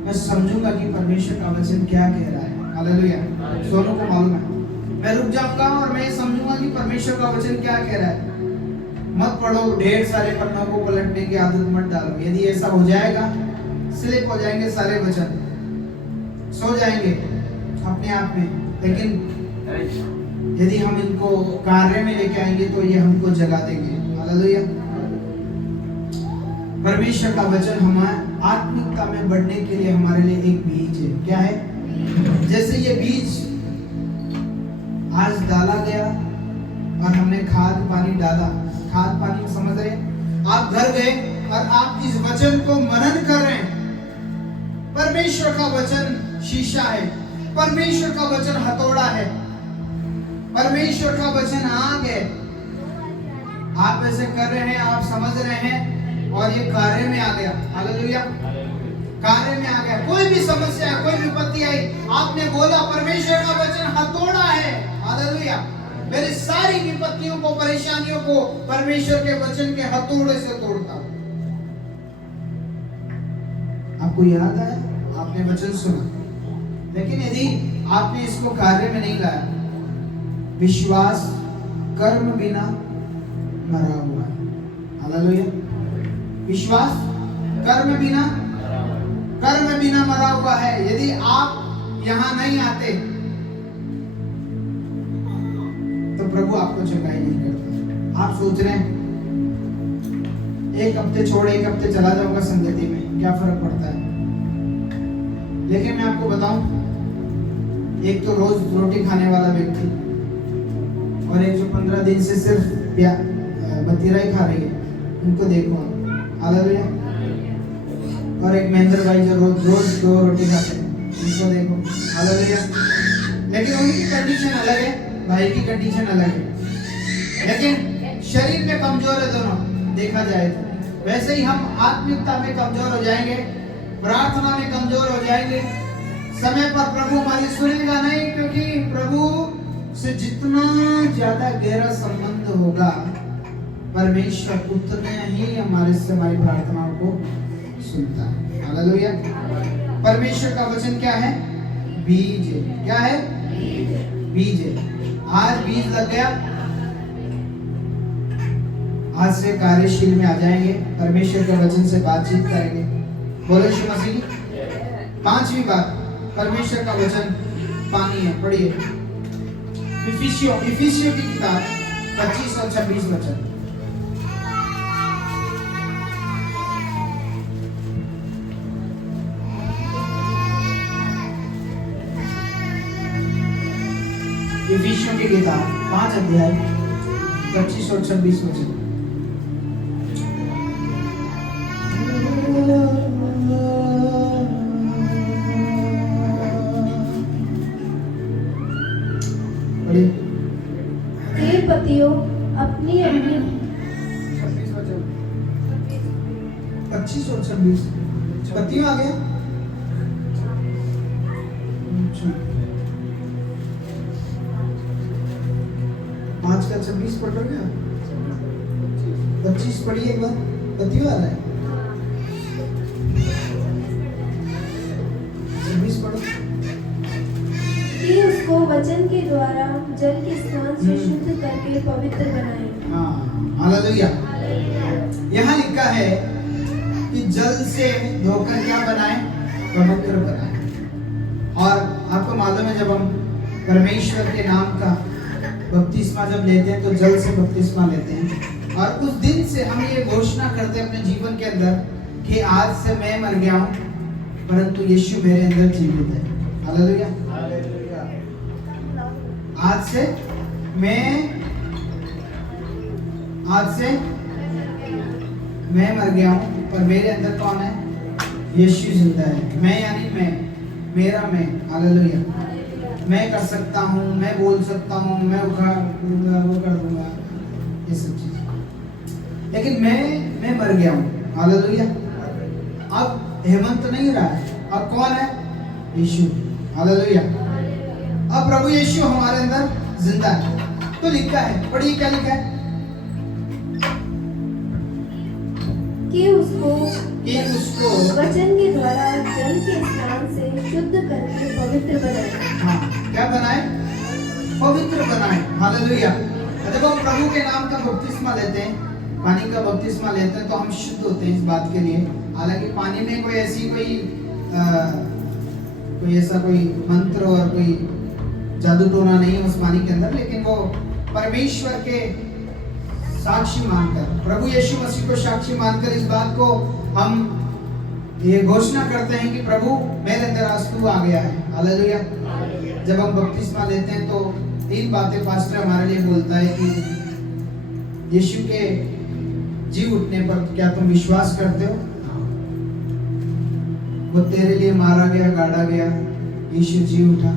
मैं समझूंगा कि परमेश्वर का वचन क्या कह रहा है। हालेलुया। सोनू को मालूम है, मैं रुक जाऊंगा और मैं समझूंगा कि परमेश्वर का वचन क्या कह रहा है। मत पढ़ो, ढेर सारे पन्नों को पलटने की आदत मत डालो। यदि ऐसा हो जाएगा, स्लिप हो जाएंगे सारे वचन, सो जाएंगे अपने आप में। लेकिन यदि हम इनको कार्य में लेके आएंगे तो ये हमको जगा देंगे। हालेलुया। परमेश्वर का वचन हमारे आत्मिकता में बढ़ने के लिए हमारे लिए एक बीज है। क्या है? जैसे ये बीज आज डाला गया और हमने खाद पानी डाला, खाद पानी समझ रहे हैं? आप घर गए और आप इस वचन को मनन कर रहे हैं। परमेश्वर का वचन शीशा है, परमेश्वर का वचन हथौड़ा है, परमेश्वर का वचन आग है। आप ऐसे कर रहे हैं, आप समझ रहे हैं और ये कार्य में आ गया। हालेलुया। कार्य में आ गया। कोई भी समस्या, कोई विपत्ति आई, आपने बोला परमेश्वर का वचन हथौड़ा है। हालेलुया। मेरी सारी विपत्तियों को, परेशानियों को परमेश्वर के वचन के हथौड़े से तोड़ता हूं। आपको याद है, आपने वचन सुना, लेकिन यदि आपने इसको कार्य में नहीं लाया, विश्वास कर्म बिना मरा हुआ है। हालेलुया। विश्वास कर्म बिना मरा हुआ है। यदि आप यहां नहीं आते तो प्रभु आपको चंगाई नहीं करता। आप सोच रहे हैं एक हफ्ते छोड़ एक हफ्ते चला जाऊंगा संगति में, क्या फर्क पड़ता है? लेकिन मैं आपको बताऊं, एक तो रोज रोटी खाने वाला व्यक्ति और एक जो 15 दिन से सिर्फ बतीरा ही खा रही है, उनको देखो। हालेलुया। और एक महेंद्र भाई जो रोज 2 रोटी खाते हैं, उनको देखो। हालेलुया। लेकिन उनकी कंडीशन अलग है, भाई की कंडीशन अलग है, लेकिन शरीर में कमजोर है दोनों, देखा जाए तो। वैसे ही हम आत्मिकता में कमजोर हो जाएंगे, प्रार्थना में कमजोर हो जाएंगे, समय पर प्रभु हमारी सुनेगा नहीं, क्योंकि प्रभु से जितना ज्यादा गहरा संबंध होगा परमेश्वर उतने ही हमारी प्रार्थनाओं को सुनता है। हालेलुया। परमेश्वर का वचन क्या है? बीज है। क्या है? बीज है। आज बीज लग गया, आज से कार्यशील में आ जाएंगे, परमेश्वर के वचन से बातचीत करेंगे। बोलो यीशु मसीह। 5वीं बात, परमेश्वर का वचन पानी है। पढ़िए इफिसियों की किताब 25 और 26 वचन। इफिसियों की किताब 5 अध्याय 25 और 26 वचन। हे पतियों, अपनी 25 और 26 पतियों आ गया। 5 का 26 पढ़ गया। 25 पढ़िए एक बार, पतियों आ रहा है। 26 पढ़ो। कि उसको वचन के द्वारा जल के स्नान से शुद्ध करके पवित्र बनाए। हाँ, हालेलुया। यहाँ लिखा है कि जल से धोकर क्या बनाए? पवित्र बनाए। और आपको मालूम है, जब हम परमेश्वर के नाम का बपतिस्मा जब लेते हैं तो जल से बपतिस्मा लेते हैं, और उस दिन से हम ये घोषणा करते हैं अपने जीवन के अंदर कि आज से मैं मर गया हूँ, परंतु यीशु मेरे अंदर जीवित है। हालेलुया। आज से मैं मर गया हूँ, पर मेरे अंदर कौन है? यीशु जिंदा है। मैं यानी मेरा मैं। हालेलुया। मैं कर सकता हूँ, मैं बोल सकता हूँ, मैं उखाड़ दूंगा, वो कर दूंगा, ये सब चीज। लेकिन मैं मर गया हूँ। हालेलुया। अब हेमंत नहीं रहा है, अब कौन है? यीशु। हालेलुया। अब प्रभु यीशु हमारे अंदर जिंदा है। तो लिखा है, पढ़िए क्या लिखा है? कि उसको वचन के द्वारा जल के स्नान से शुद्ध करके पवित्र बनाए। हाँ, क्या बनाए? पवित्र बनाए। हालेलुया। जब हम प्रभु के नाम का बपतिस्मा लेते हैं, पानी का बपतिस्मा लेते हैं, तो हम शुद्ध होते हैं इस बात के लिए। हालांकि पानी में कोई ऐसा कोई मंत्र और कोई जादू टोना नहीं है उस्मानी के अंदर, लेकिन वो परमेश्वर के साक्षी मानकर, प्रभु यीशु मसीह को साक्षी मानकर इस बात को हम ये घोषणा करते हैं कि प्रभु मेरे अंदर आज तू आ गया है। हालेलुया। जब हम बपतिस्मा लेते हैं तो 3 बातें पास्टर हमारे लिए बोलता है कि यीशु के जी उठने पर क्या तुम विश्वास करते हो? वो तेरे लिए मारा गया, गाड़ा गया, यीशु जी उठा।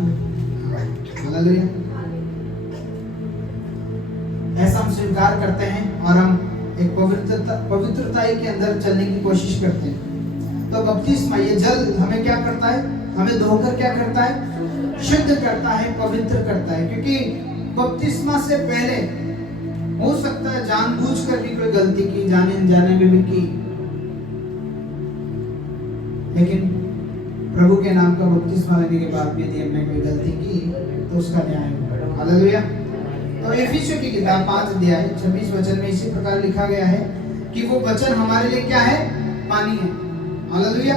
हालेलुया। ऐसा हम स्वीकार करते हैं और हम एक पवित्रता के अंदर चलने की कोशिश करते हैं। तो बपतिस्मा ये जल हमें क्या करता है? हमें धोकर क्या करता है? शुद्ध करता है, पवित्र करता है। क्योंकि बपतिस्मा से पहले हो सकता है जानबूझकर भी कोई गलती की, जाने अनजाने में भी की, लेकिन प्रभु के नाम का बपतिस्मा लेने के बाद भी यदि हमने कोई गलती की तो उसका न्याय होगा। हालेलुया। तो एफिसियों की किताब 5 अध्याय 26 वचन में इसी प्रकार लिखा गया है कि वो वचन हमारे लिए क्या है? पानी है। हालेलुया।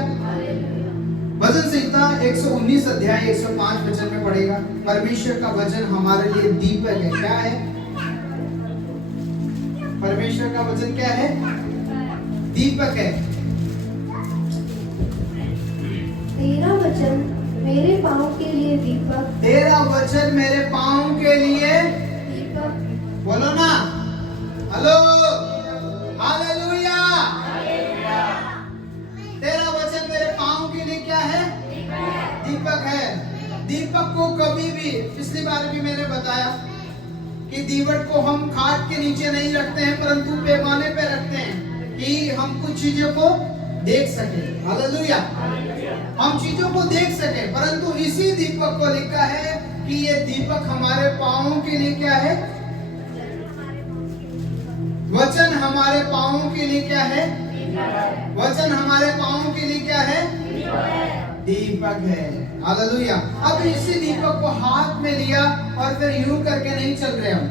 भजन संहिता 119 अध्याय 105 वचन में पढ़ेगा, परमेश्वर का वचन हमारे लिए दीपक है। क्या है? परमेश्वर का वचन क्या है? दीपक है। तेरा वचन मेरे पाँव के लिए दीपक, तेरा वचन मेरे पाँव के लिए दीपक। बोलो ना, हेलो, हालेलुया। तेरा वचन मेरे पाँव के लिए क्या है? दीपक है। दीपक को कभी भी, पिछली बार भी मैंने बताया कि दीपक को हम खाट के नीचे नहीं रखते हैं, परंतु पैमाने पे रखते हैं कि हम कुछ चीजों को देख सके। हालेलुया। हम चीजों को देख सके, परंतु इसी दीपक को लिखा है कि ये दीपक हमारे पाँवों के लिए क्या है? वचन हमारे पाँवों के लिए क्या है? वचन हमारे पाँवों के लिए क्या है? दीपक है। हालेलुया। अब इसी दीपक को हाथ में लिया और फिर यूं करके नहीं चल रहे, हम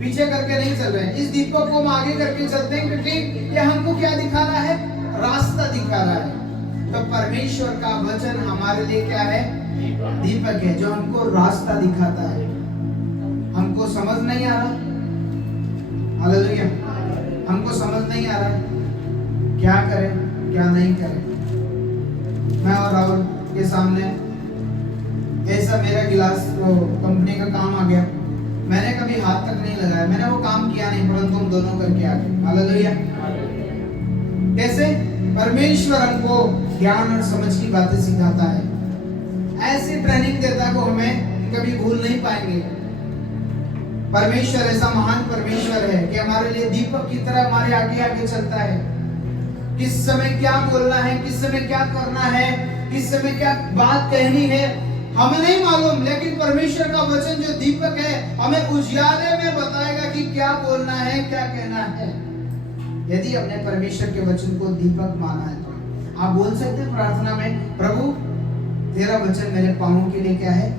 पीछे करके नहीं चल रहे, इस दीपक को हम आगे करके चलते हैं, क्योंकि ये हमको क्या दिखा रहा है? रास्ता दिखा रहा है। तो परमेश्वर का वचन हमारे लिए क्या है? दीपक है, जो हमको रास्ता दिखाता है। हमको समझ नहीं आ रहा, हालेलुया, हमको समझ नहीं आ रहा क्या करें क्या नहीं करें। मैं और राहुल के सामने ऐसा मेरा गिलास वो कंपनी का काम आ गया, मैंने कभी हाथ तक नहीं लगाया, मैंने वो काम किया नहीं, परंतु हम दोनों करके आ गए। हालेलुया। कैसे? परमेश्वर हमको ज्ञान और समझ की बातें सिखाता है, ऐसी ट्रेनिंग देता है वो हमें कभी भूल नहीं पाएंगे। परमेश्वर ऐसा महान परमेश्वर है कि हमारे लिए दीपक की तरह हमारे आगे आगे चलता है। किस समय क्या बोलना है, किस समय क्या करना है, किस समय क्या बात कहनी है, हमें नहीं मालूम, लेकिन परमेश्वर का वचन जो दीपक है हमें उजियाले में बताएगा कि क्या बोलना है, क्या कहना है। यदि हमने परमेश्वर के वचन को दीपक माना है तो आप बोल सकते हैं प्रार्थना में, प्रभु तेरा वचन मेरे पाँवों के लिए क्या है?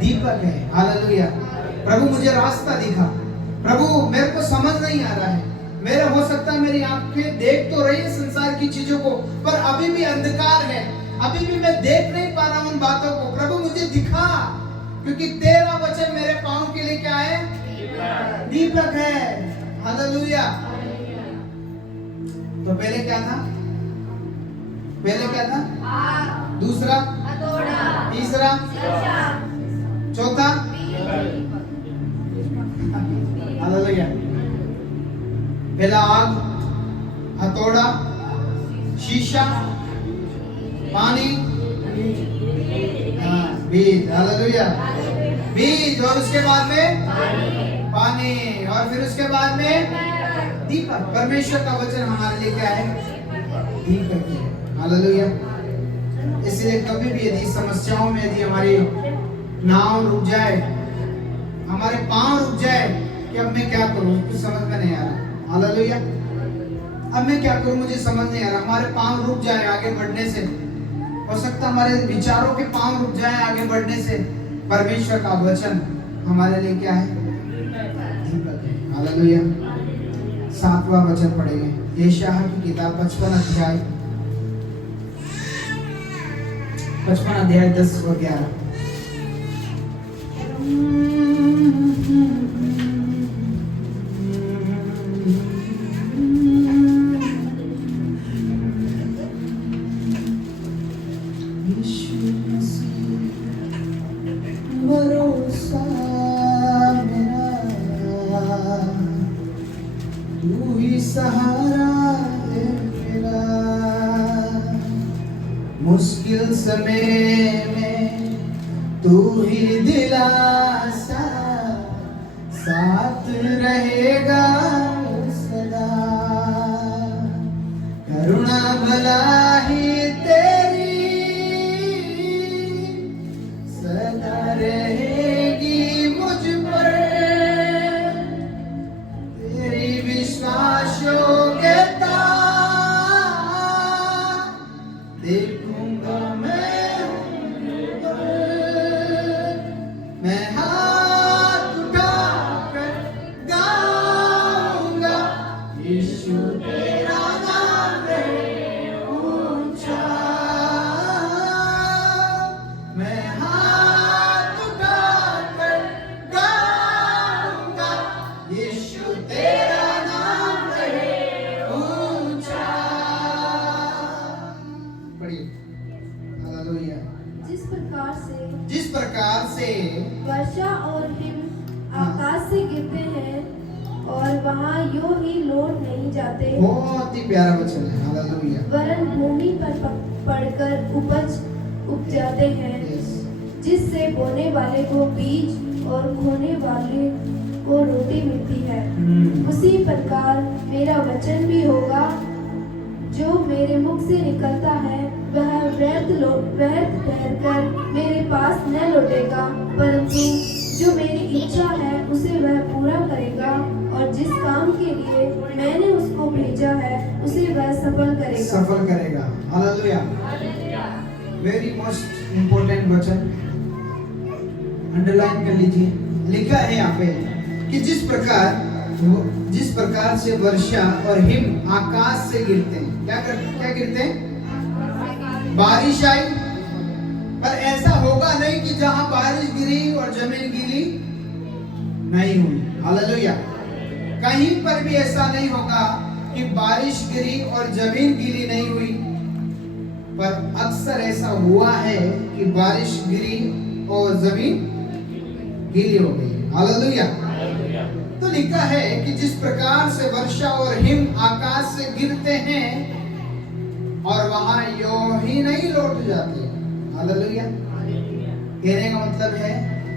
दीपक है। हालेलुया। प्रभु मुझे रास्ता दिखा, प्रभु मेरे को समझ नहीं आ रहा है, मेरे हो सकता है मेरी आंखें देख तो रही है संसार की चीजों को, पर अभी भी अंधकार है, अभी भी मैं देख नहीं पा रहा हूं उन बातों को। प्रभु मुझे दिखा, क्योंकि तेरा वचन मेरे पाँव के लिए क्या है? दीपक है। हालेलुया। तो पहले क्या था? पहले क्या था? दूसरा, तीसरा, चौथा। हालेलुया। पहला आग, हथौड़ा, शीशा, पानी, बीज। हालेलुया। बीज, और उसके बाद में पानी, और फिर उसके बाद में दीपक। परमेश्वर का वचन हमारे लिए क्या है? दीपक है। हालेलुया। इसलिए कभी भी यदि समस्याओं में यदि हमारी नाव रुक जाए, हमारे पांव रुक जाए कि अब मैं क्या करूं, कुछ समझ में नहीं आ रहा। हालेलुया। अब मैं क्या करूं, मुझे समझ नहीं आ रहा, हमारे पांव रुक जाए आगे बढ़ने से, हो सकता हमारे विचारों के पांव रुक जाए आगे बढ़ने से, परमेश्वर का वचन हमारे लिए क्या है? दीपक है। हालेलुया। 7वां वचन पढ़ेंगे, यशायाह की किताब 55 अध्याय 10 और 11। भरोसा मेरा, तू ही सहारा है मेरा, मुश्किल समय में तू ही दिलासा, साथ रहेगा सदा, करुणा भलाई तेरी सदा रहेगी मुझ पर, तेरी विश्वास योग्यता देखूंगा मैं हाथ उठाकर गाऊंगा, यीशु तेरा नाम है ऊंचा, मैं हाथ उठाकर गाऊंगा, यीशु तेरा नाम है ऊंचा। पढ़िए। हालेलुया। जिस प्रकार से वर्षा और हिम आकाश से गिरते हैं और वहाँ यूं ही लौट नहीं जाते, बहुत ही प्यारा वचन है। हालेलुया। वरन भूमि पर पड़कर उग जाते हैं, जिससे बोने वाले को बीज और खोने वाले को रोटी मिलती है। उसी प्रकार मेरा वचन भी होगा जो मेरे मुख से निकलता है, वह व्यर्थ ठहरकर मेरे पास न लौटेगा, परंतु जो मेरी इच्छा है उसे वह पूरा करेगा, और जिस काम के लिए मैंने उसको भेजा है उसे वह सफल करेगा। हालेलुया। वेरी मोस्ट इम्पोर्टेंट वचन, अंडरलाइन कर लीजिए। लिखा है यहाँ पे कि जिस प्रकार से वर्षा और हिम आकाश से गिरते हैं, क्या गिरते हैं? बारिश आई, पर ऐसा होगा नहीं कि जहां बारिश गिरी और जमीन गीली नहीं हुई। हालेलुया। कहीं पर भी ऐसा नहीं होगा कि बारिश गिरी और जमीन गीली नहीं हुई, पर अक्सर ऐसा हुआ है कि बारिश गिरी और जमीन गीली हो गई। हालेलुया। तो लिखा है कि जिस प्रकार से वर्षा और हिम आकाश से गिरते हैं और वहां यूं ही नहीं लौट जाती। हालेलुया। कहने का मतलब है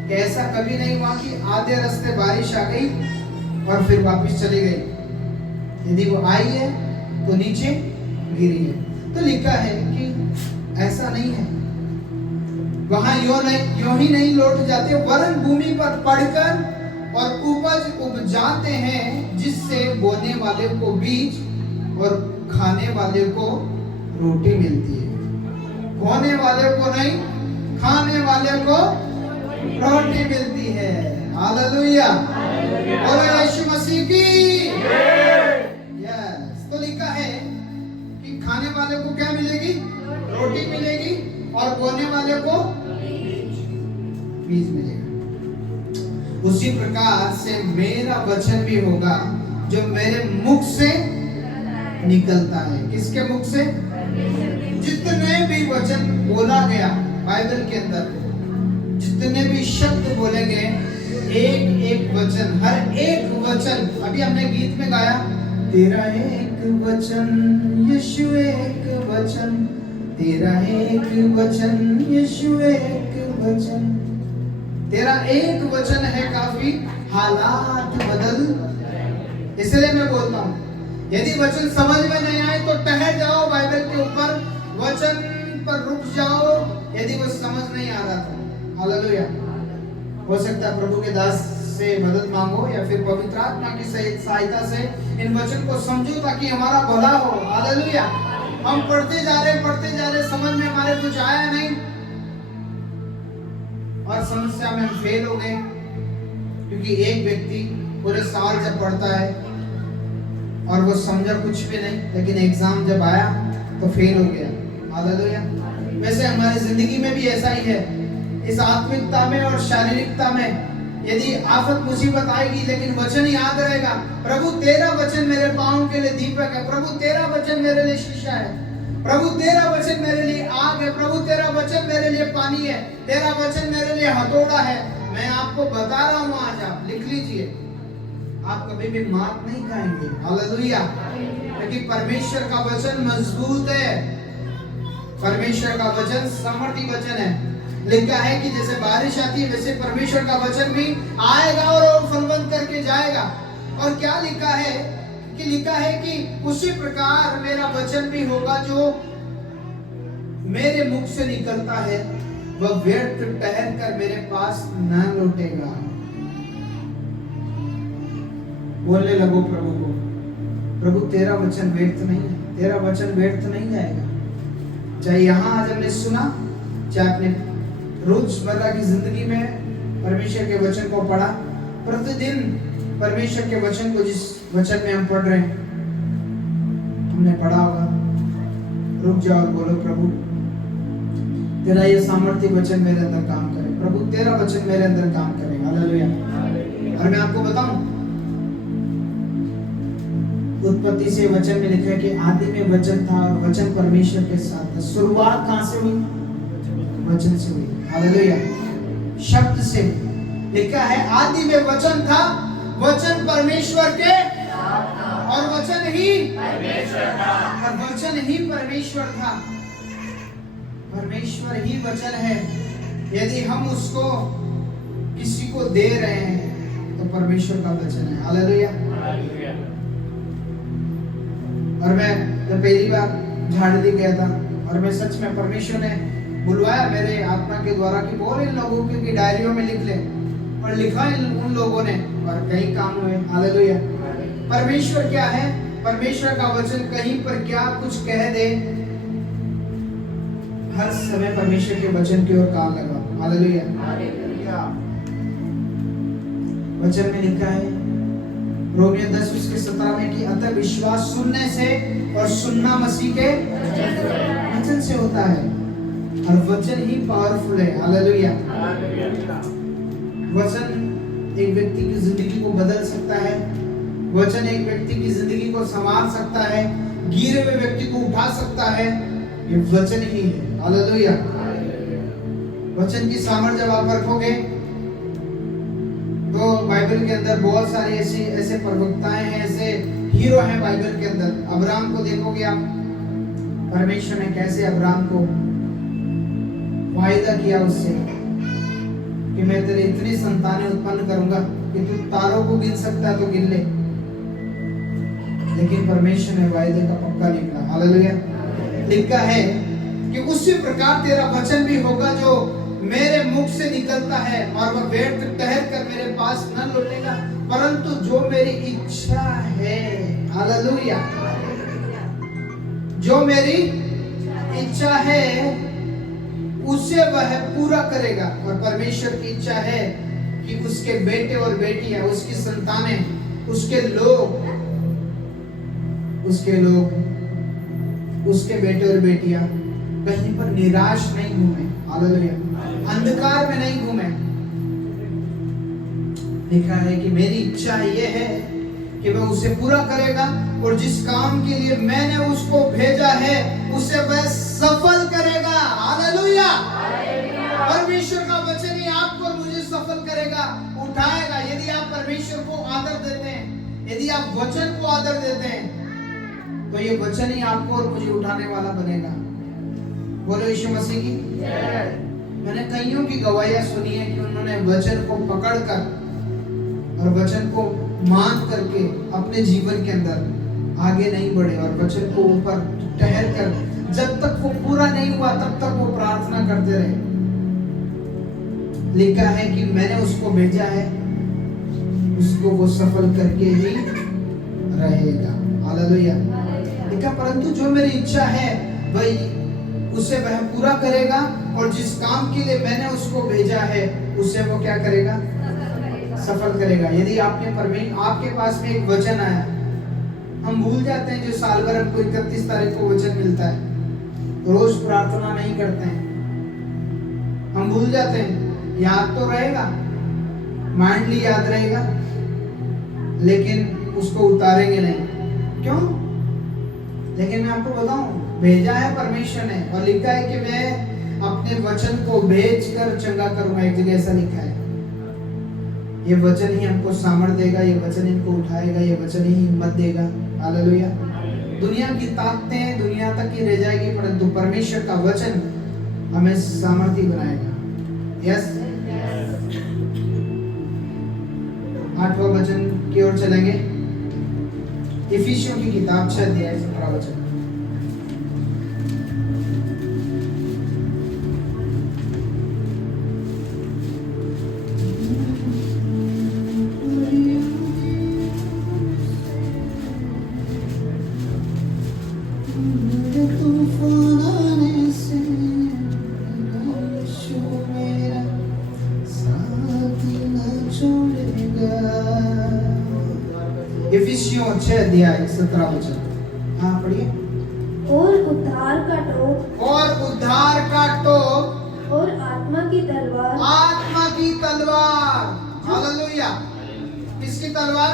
कि ऐसा कभी नहीं हुआ कि आधे रास्ते बारिश आ गई और फिर वापस चली गई। यदि वो आई है तो नीचे गिरी है। तो लिखा है कि ऐसा नहीं है, वहां यूं ही नहीं लौट जाते, वरन भूमि पर पड़कर और उपज उग जाते हैं, जिससे बोने वाले को बीज और खाने वाले को रोटी मिलती है। बोने वाले को नहीं, खाने वाले को रोटी मिलती है। हालेलुया। बोलो यीशु मसीह की। यस। तो लिखा है कि खाने वाले को क्या मिलेगी? रोटी मिलेगी, और बोने वाले को बीज मिलेगा। उसी प्रकार से मेरा वचन भी होगा जो मेरे मुख से निकलता है। किसके मुख से? जितने भी वचन बोला गया बाइबल के अंदर, जितने भी शब्द बोले गए, एक एक वचन, हर एक वचन, अभी हमने गीत में गाया, तेरा एक वचन यीशु एक वचन, तेरा एक वचन यीशु एक वचन। तेरा एक वचन है काफी, हालात बदल। इसलिए मैं बोलता हूँ, यदि वचन समझ में नहीं आए तो ठहर जाओ बाइबल के ऊपर, वचन पर रुक जाओ, यदि वो समझ नहीं आ रहा तो। हालेलुया। हो सकता है प्रभु के दास से मदद मांगो या फिर पवित्र आत्मा की सहायता से इन वचन को समझो ताकि हमारा भला हो। हालेलुया। हम पढ़ते जा रहे, समझ में हमारे कुछ आया नहीं और समस्या में हम फेल हो गए, क्योंकि एक व्यक्ति पूरे साल जब पढ़ता है और वो समझा कुछ भी नहीं, लेकिन एग्जाम जब आया तो फेल हो गया। हालेलुया। वैसे हमारी जिंदगी में भी ऐसा ही है, इस आत्मिकता में और शारीरिकता में यदि आफत मुसीबत आएगी, लेकिन वचन याद रहेगा, प्रभु तेरा वचन मेरे पाँव के लिए दीपक है, प्रभु तेरा वचन मेरे लिए शीशा है, प्रभु तेरा वचन मेरे लिए आग है, प्रभु तेरा वचन मेरे लिए पानी है, तेरा वचन मेरे लिए हथौड़ा है। मैं आपको बता रहा हूँ, आज आप लिख लीजिए, आप कभी भी मात नहीं खाएंगे। हालेलुया। क्योंकि परमेश्वर का वचन मजबूत है, परमेश्वर का वचन सामर्थी वचन है। लिखा है कि जैसे बारिश आती है वैसे परमेश्वर का वचन भी आएगा और फलवंत करके जाएगा। और क्या लिखा है कि लिखा है कि उसी प्रकार मेरा वचन भी होगा जो मेरे मुख से निकलता है, वह व्यर्थ ठहर कर मेरे पास न लौटेगा। बोलने लगो प्रभु को, प्रभु तेरा वचन व्यर्थ नहीं है, तेरा वचन व्यर्थ नहीं जाएगा। चाहे यहाँ आज हमने सुना, चाहे अपने रोजमर्रा की जिंदगी में परमेश्वर के वचन को पढ़ा, प्रतिदिन परमेश्वर के वचन को, जिस वचन में हम पढ़ रहे हैं, हमने पढ़ा होगा, रुक जाओ और बोलो, प्रभु तेरा ये सामर्थ्य वचन मेरे अंदर काम करे, प्रभु तेरा वचन मेरे अंदर काम करे। हालेलुया। और मैं आपको बताऊं, उत्पत्ति से वचन में लिखा है कि आदि में वचन था और वचन परमेश्वर के साथ था। शुरुआत कहां से हुई? वचन से हुई। हालेलुया। शब्द से लिखा है, आदि में वचन था, वचन परमेश्वर के और वचन ही परमेश्वर था, और वचन ही परमेश्वर था। परमेश्वर ही वचन है। यदि हम उसको किसी को दे रहे हैं तो परमेश्वर का वचन है। हालेलुया। और मैं जब पहली बार झाड़ी गया था, और मैं सच में परमेश्वर ने बुलवाया मेरे आत्मा के द्वारा कि बोल इन लोगों की डायरियों में लिख ले, और लिखा उन लोगों ने, और कई काम हुए। हालेलुया। परमेश्वर क्या है? परमेश्वर का वचन कहीं पर क्या कुछ कह दे, हर समय परमेश्वर के वचन की ओर कान लगाओ। हालेलुया। वचन में लिखा है रोमियो 10:17 में कि अतः विश्वास सुनने से और सुनना मसीह के वचन से होता है, और वचन ही पावरफुल है। हालेलुया। वचन एक व्यक्ति की जिंदगी को बदल सकता है, वचन एक व्यक्ति की जिंदगी को संवार सकता है, गिरे हुए व्यक्ति को उठा सकता है। ये वचन ही है। हालेलुया। वचन की सामर्थ्य जब आप रखोगे तो बाइबल के अंदर बहुत सारे ऐसे प्रवक्ताएं हैं, ऐसे हीरो हैं बाइबल के अंदर। अब्राहम को देखोगे आप, परमेश्वर ने कैसे अब्राहम को वायदा किया उससे कि मैं तेरे इतनी संतानें उत्पन्न करूंगा कि तू तारों को गिन सकता है तो गिन ले, लेकिन परमेश्वर ने वायदे का पक्का निकला। हालेलुया। लिखा है कि उसी प्रकार तेरा वचन भी होगा जो मेरे मुख से निकलता है, और वह व्यर्थ ठहर कर मेरे पास न लौटेगा, परंतु जो मेरी इच्छा है, हालेलुया, जो मेरी इच्छा है उसे वह पूरा करेगा। और परमेश्वर की इच्छा है कि उसके बेटे और बेटियां, उसकी संतानें, उसके बेटे और बेटियां कहीं पर निराश नहीं घूमे। हालेलुया। अंधकार में नहीं घूमे। लिखा है कि मेरी इच्छा ये है कि वह उसे पूरा करेगा, और जिस काम के लिए मैंने उसको भेजा है उसे वह सफल करेगा। हालेलुया। परमेश्वर का वचन ही आपको और मुझे सफल करेगा, उठाएगा। यदि आप परमेश्वर को आदर देते हैं, यदि आप वचन को आदर देते हैं, तो ये वचन ही आपको और मुझे उठाने वाला बनेगा। बोलो यीशु मसीह की जय। मैंने कईयों की गवाहियां सुनी है कि उन्होंने वचन को पकड़कर और वचन को मान करके अपने जीवन के अंदर आगे नहीं बढ़े, और वचन को ऊपर ठहर कर जब तक वो पूरा नहीं हुआ तब तक वो प्रार्थना करते रहे। लिखा है कि मैंने उसको भेजा है, उसको वो सफल करके ही रहेगा। हालेलुया। लिखा परंतु जो मेरी इच्छा है वही उसे वह पूरा करेगा, और जिस काम के लिए मैंने उसको भेजा है उसे वो क्या करेगा? सफल करेगा। यदि आपके पास में एक वचन आया, हम भूल जाते हैं जो साल भर हमको 31 तारीख को वचन मिलता है, रोज प्रार्थना नहीं करते हैं, हम भूल जाते हैं। याद तो रहेगा, माइंडली याद रहेगा, लेकिन उसको उतारेंगे नहीं। क्यों? लेकिन मैं आपको बताऊं, भेजा है परमेश्वर ने और लिखा है कि मैं अपने वचन को भेज कर चंगा करूंगा। एक जगह ऐसा लिखा है। ये वचन ही हमको सामर्थ देगा, ये वचन इनको उठाएगा, ये वचन ही हिम्मत देगा। हालेलुया। दुनिया की ताकतें दुनिया तक ही रह जाएगी, परंतु परमेश्वर का वचन हमें सामर्थी बनाएगा। यस। 8वां वचन की ओर चलेंगे। इफिसियों की किताब 6 अध्याय 17 वचन। इफिसियों 6 अध्याय 17 वचन। हाँ पढ़िए। और उद्धार का टोप, और उद्धार का टोप, और आत्मा की तलवार, आत्मा की तलवार। हालेलुया। किसकी तलवार?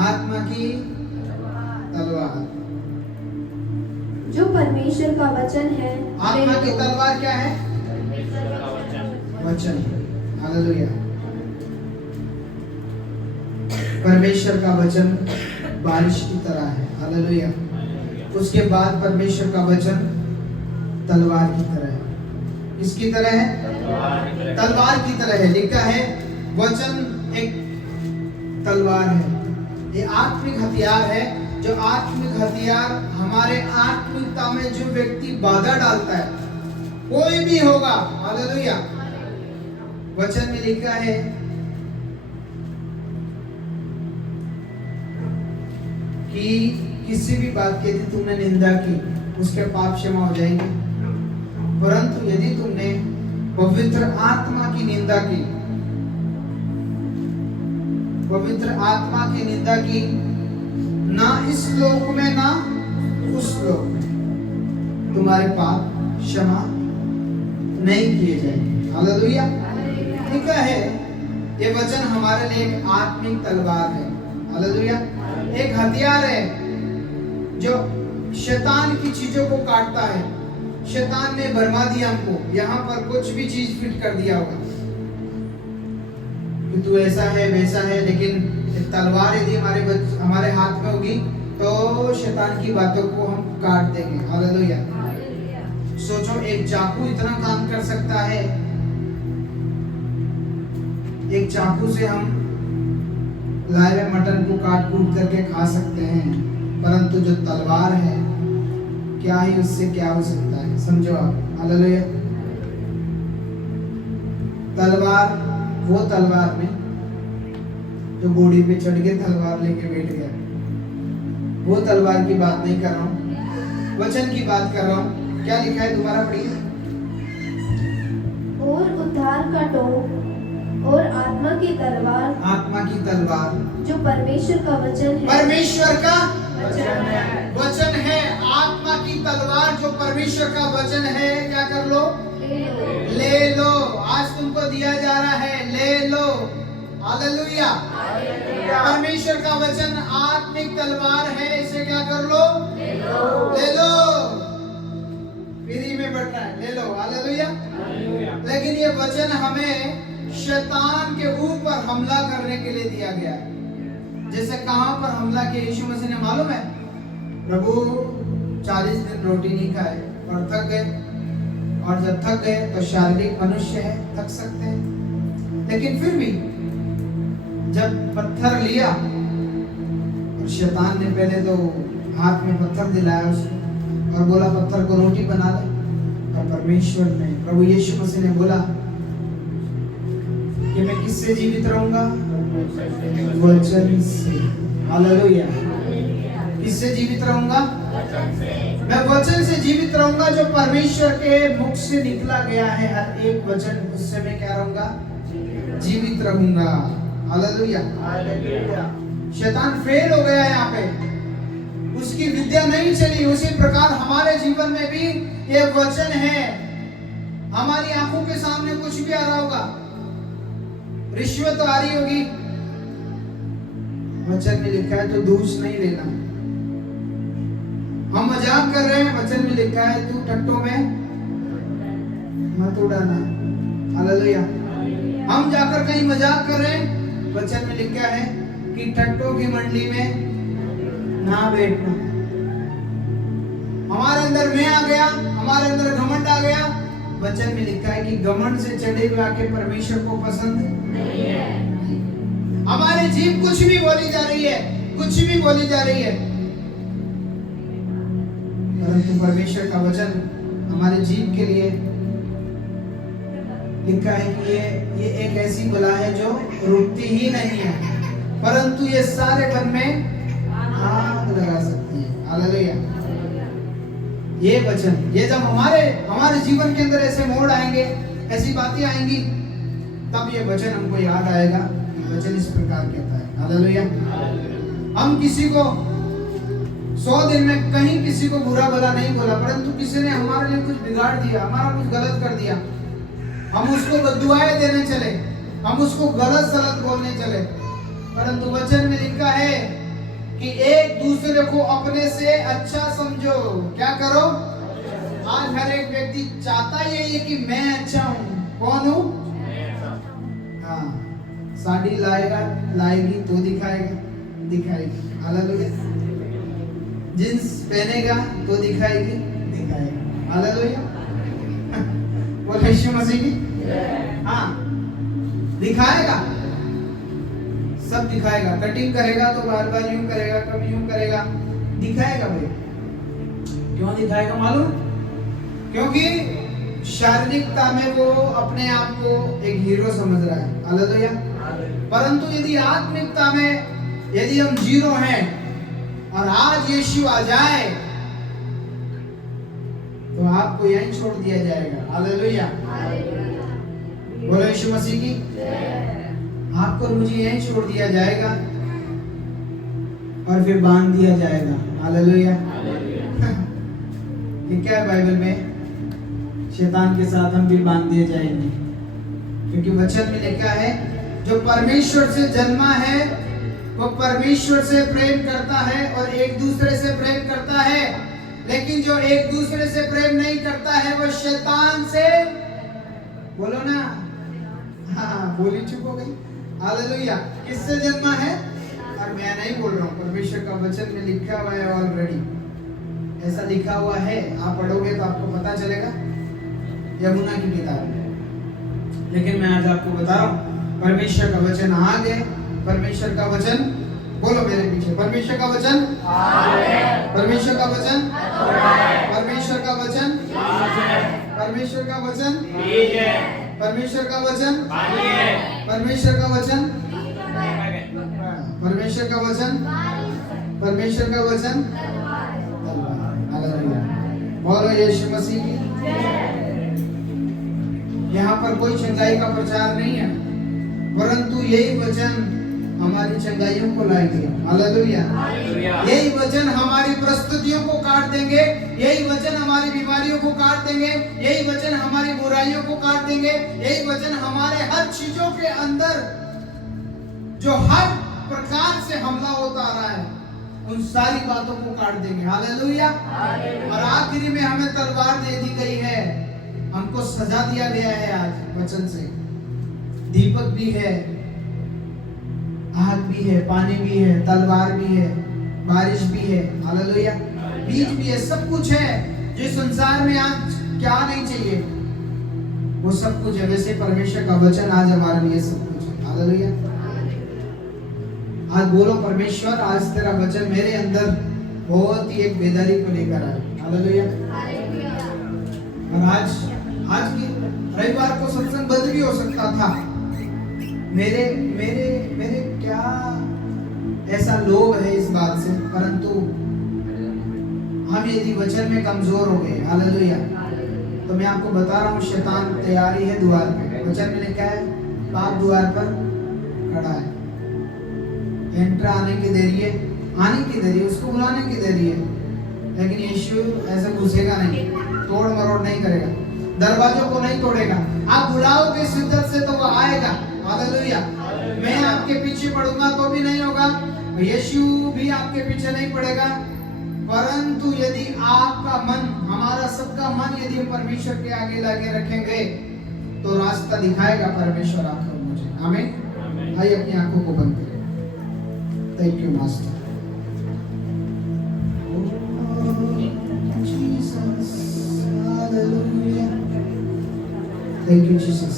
आत्मा की तलवार, जो परमेश्वर का वचन है। आत्मा की तलवार क्या है? वचन। हालेलुया। परमेश्वर का वचन बारिश की तरह है। हालेलुया। उसके बाद परमेश्वर का वचन तलवार की तरह है। किसकी तरह है? तलवार की तरह है। लिखा है वचन एक तलवार है। ये आत्मिक हथियार है, जो आत्मिक हथियार हमारे आत्मिकता में जो व्यक्ति बाधा डालता है, कोई भी होगा। हालेलुया। वचन में लिखा है कि किसी भी बात की यदि तुमने निंदा की, उसके पाप क्षमा हो जाएंगे। परंतु यदि तुमने पवित्र आत्मा की निंदा की, पवित्र आत्मा की निंदा की, ना इस लोक में ना उस लोक में, तुम्हारे पाप क्षमा नहीं किए जाएंगे। हालेलुया। लिखा है ये वचन हमारे लिए एक आत्मिक तलवार है। हालेलुया। एक हथियार है जो शैतान की चीजों को काटता है। शैतान ने भरमा दिया हमको, यहाँ पर कुछ भी चीज फिट कर दिया होगा कि तू ऐसा है वैसा है, लेकिन तलवार यदि हमारे हाथ में होगी तो शैतान की बातों को हम काट देंगे। हालेलुया। सोचो, एक चाकू इतना काम कर सकता है। एक चाकू से हम लाए हुए मटन को काट कूट करके खा सकते हैं, परंतु जो तलवार है, क्या ही उससे क्या हो सकता है? समझो आप। हालेलुया। तलवार, वो तलवार में जो घोड़ी पे चढ़ के तलवार लेके बैठ गया, वो तलवार की बात नहीं कर रहा हूँ, वचन की बात कर रहा हूँ। क्या लिखा है? दोबारा पढ़िए। और उद्धार का टोप, और आत्मा की तलवार, आत्मा की तलवार, जो परमेश्वर का वचन है। परमेश्वर का वचन है। आत्मा की तलवार जो परमेश्वर का वचन है, क्या कर लो? ले लो। आज तुमको दिया जा रहा है, ले लो। हालेलुया। परमेश्वर का वचन आत्मिक तलवार है, इसे क्या कर लो? ले लो। फ्री में बढ़ना है, ले लो। हालेलुया। लेकिन ये वचन हमें शैतान के ऊपर हमला करने के लिए दिया गया है। जैसे कहां पर हमला किया यीशु मसीह ने, मालूम है? प्रभु 40 दिन रोटी नहीं खाए और थक गए, और जब थक गए तो शारीरिक मनुष्य है, थक सकते हैं, लेकिन फिर भी जब पत्थर लिया, और शैतान ने पहले तो हाथ में पत्थर दिलाया उसको और बोला पत्थर को रोटी बना ले, और परमेश्वर ने, प्रभु यीशु मसीह ने बोला कि मैं किससे जीवित रहूंगा? वचन से। हालेलुया। किससे जीवित रहूंगा? मैं वचन से जीवित रहूंगा, जो परमेश्वर के मुख से निकला गया है, हर एक वचन, उससे मैं क्या रहूंगा? जीवित रहूंगा। हालेलुया। शैतान फेल हो गया यहाँ पे, उसकी विद्या नहीं चली। उसी प्रकार हमारे जीवन में भी ये वचन है। हमारी आंखों के सामने कुछ भी आ रहा होगा, रिश्वत आ रही होगी, वचन में लिखा है तो दूस नहीं लेना। हम मजाक कर रहे हैं, वचन में लिखा है तू टट्टों में मत उड़ाना। हालेलुया। हम जाकर कहीं मजाक कर रहे हैं, वचन में लिखा है कि टट्टों की मंडली में ना बैठना। हमारे अंदर मैं आ गया, हमारे अंदर घमंड आ गया, वचन में लिखा है कि घमंड से चढ़े हुए आके परमेश्वर को पसंद नहीं है। हमारी जीभ कुछ भी बोली जा रही है, कुछ भी बोली जा रही है, परंतु परमेश्वर का वचन हमारे जीभ के लिए लिखा है कि ये एक ऐसी बला है जो रुकती ही नहीं है, परंतु ये सारे बन में आग लगा सकती है। हालेलुया। ये वचन, ये जब हमारे जीवन के अंदर ऐसे मोड़ आएंगे, ऐसी बातें आएंगी, तब ये वचन हमको याद आएगा। वचन इस प्रकार कहता है। हालेलुया। हम किसी को 100 दिन में कहीं किसी को बुरा भला नहीं बोला, परंतु किसी ने हमारे लिए कुछ बिगाड़ दिया, हमारा कुछ गलत कर दिया, हम उसको बद्दुआएं देने चले, हम उसको गलत सलत बोलने चले, परंतु वचन में लिखा है कि एक दूसरे को अपने से अच्छा समझो। क्या करो? आज हर एक व्यक्ति चाहता यही है कि मैं अच्छा हूं। कौन हूं? हाँ, साड़ी लाएगी तो दिखाएगी। हालेलुया। जींस पहनेगा तो दिखाएगी। हालेलुया। बोलो यीशु मसीह की। हाँ, दिखाएगा, सब दिखाएगा। कटिंग करेगा तो बार बार यूं करेगा, कभी यूं करेगा, दिखाएगा भाई। क्यों दिखाएगा मालूम? क्योंकि शारीरिकता में वो अपने आप को एक हीरो समझ रहा है। हालेलुया। परंतु यदि आत्मिकता में यदि हम जीरो हैं और आज यीशु आ जाए तो आपको यहीं छोड़ दिया जाएगा। हालेलुया। बोलो यीशु मसीह की। आपको मुझे यहीं छोड़ दिया जाएगा और फिर बांध दिया जाएगा। हालेलुया। ये क्या है बाइबल में? शैतान के साथ हम भी बांध दिए जाएंगे, क्योंकि वचन में लिखा है जो परमेश्वर से जन्मा है वो परमेश्वर से प्रेम करता है और एक दूसरे से प्रेम करता है, लेकिन जो एक दूसरे से प्रेम नहीं करता है वो शैतान से, बोलो ना, हाँ बोली चुप हो गई। हालेलुया। किससे जन्मा है? और मैं नहीं बोल रहा हूँ, परमेश्वर का वचन में लिखा हुआ है ऑलरेडी, ऐसा लिखा हुआ है। आप पढ़ोगे तो आपको पता चलेगा, यमुना की किताब में। लेकिन मैं आज आपको बता रहा हूँ परमेश्वर का वचन आ गए। परमेश्वर का वचन, बोलो मेरे पीछे, परमेश्वर का वचन, परमेश्वर का वचन, परमेश्वर का वचन, परमेश्वर का वचन, परमेश्वर का वचन, परमेश्वर का वचन, परमेश्वर का वचन, परमेश्वर का वचन। बोलो यीशु मसीह की। यहाँ पर कोई चंगाई का प्रचार नहीं है, परंतु यही वचन हमारी चंगाइयों को लाएंगे। हालेलुया। यही वचन हमारी परिस्थितियों को काट देंगे, यही वचन हमारी बीमारियों को काट देंगे, यही वचन हमारी बुराइयों को काट देंगे, यही वचन हमारे हर चीजों के अंदर जो हर प्रकार से हमला होता आ रहा है उन सारी बातों को काट देंगे। हालेलुया। और आखिरी में हमें तलवार दे दी गई है, हमको सजा दिया गया है आज वचन से। दीपक भी है, आग भी है, पानी भी है, तलवार भी है, बारिश भी है। हालेलुया। बीज भी है, सब कुछ है। जो संसार में आज क्या नहीं चाहिए वो सब कुछ है। वैसे परमेश्वर का वचन आज हमारे लिए सब कुछ है। हालेलुया। आज बोलो परमेश्वर, आज तेरा वचन मेरे अंदर बहुत ही एक बेदारी को लेकर आए। हालेलुया। और आज की रविवार को सत्संग बंद भी हो सकता था। मेरे मेरे मेरे क्या ऐसा लोभ है इस बात से, परंतु हम यदि वचन में कमजोर हो गए, हालेलुया, तो मैं आपको बता रहा हूँ शैतान तैयारी है द्वार पे। वचन में लिखा है पाप द्वार पर खड़ा है। एंटर आने की देरी है, उसको बुलाने की देरी है, लेकिन यीशु ऐसा घुसेगा नहीं, तोड़ मरोड़ नहीं करेगा। दरवाजों को नहीं तोड़ेगा। आप बुलाओगे शिद्दत से तो वो आएगा। हालेलुया। मैं आपके पीछे पड़ूंगा तो भी नहीं होगा, यीशु भी आपके पीछे नहीं पड़ेगा, परंतु यदि आपका मन, हमारा सबका मन यदि हम परमेश्वर के आगे लाके रखेंगे तो रास्ता दिखाएगा परमेश्वर आपको मुझे। आमीन। आइए अपनी आंखों को बंद करें। Thank you master. Thank you Jesus.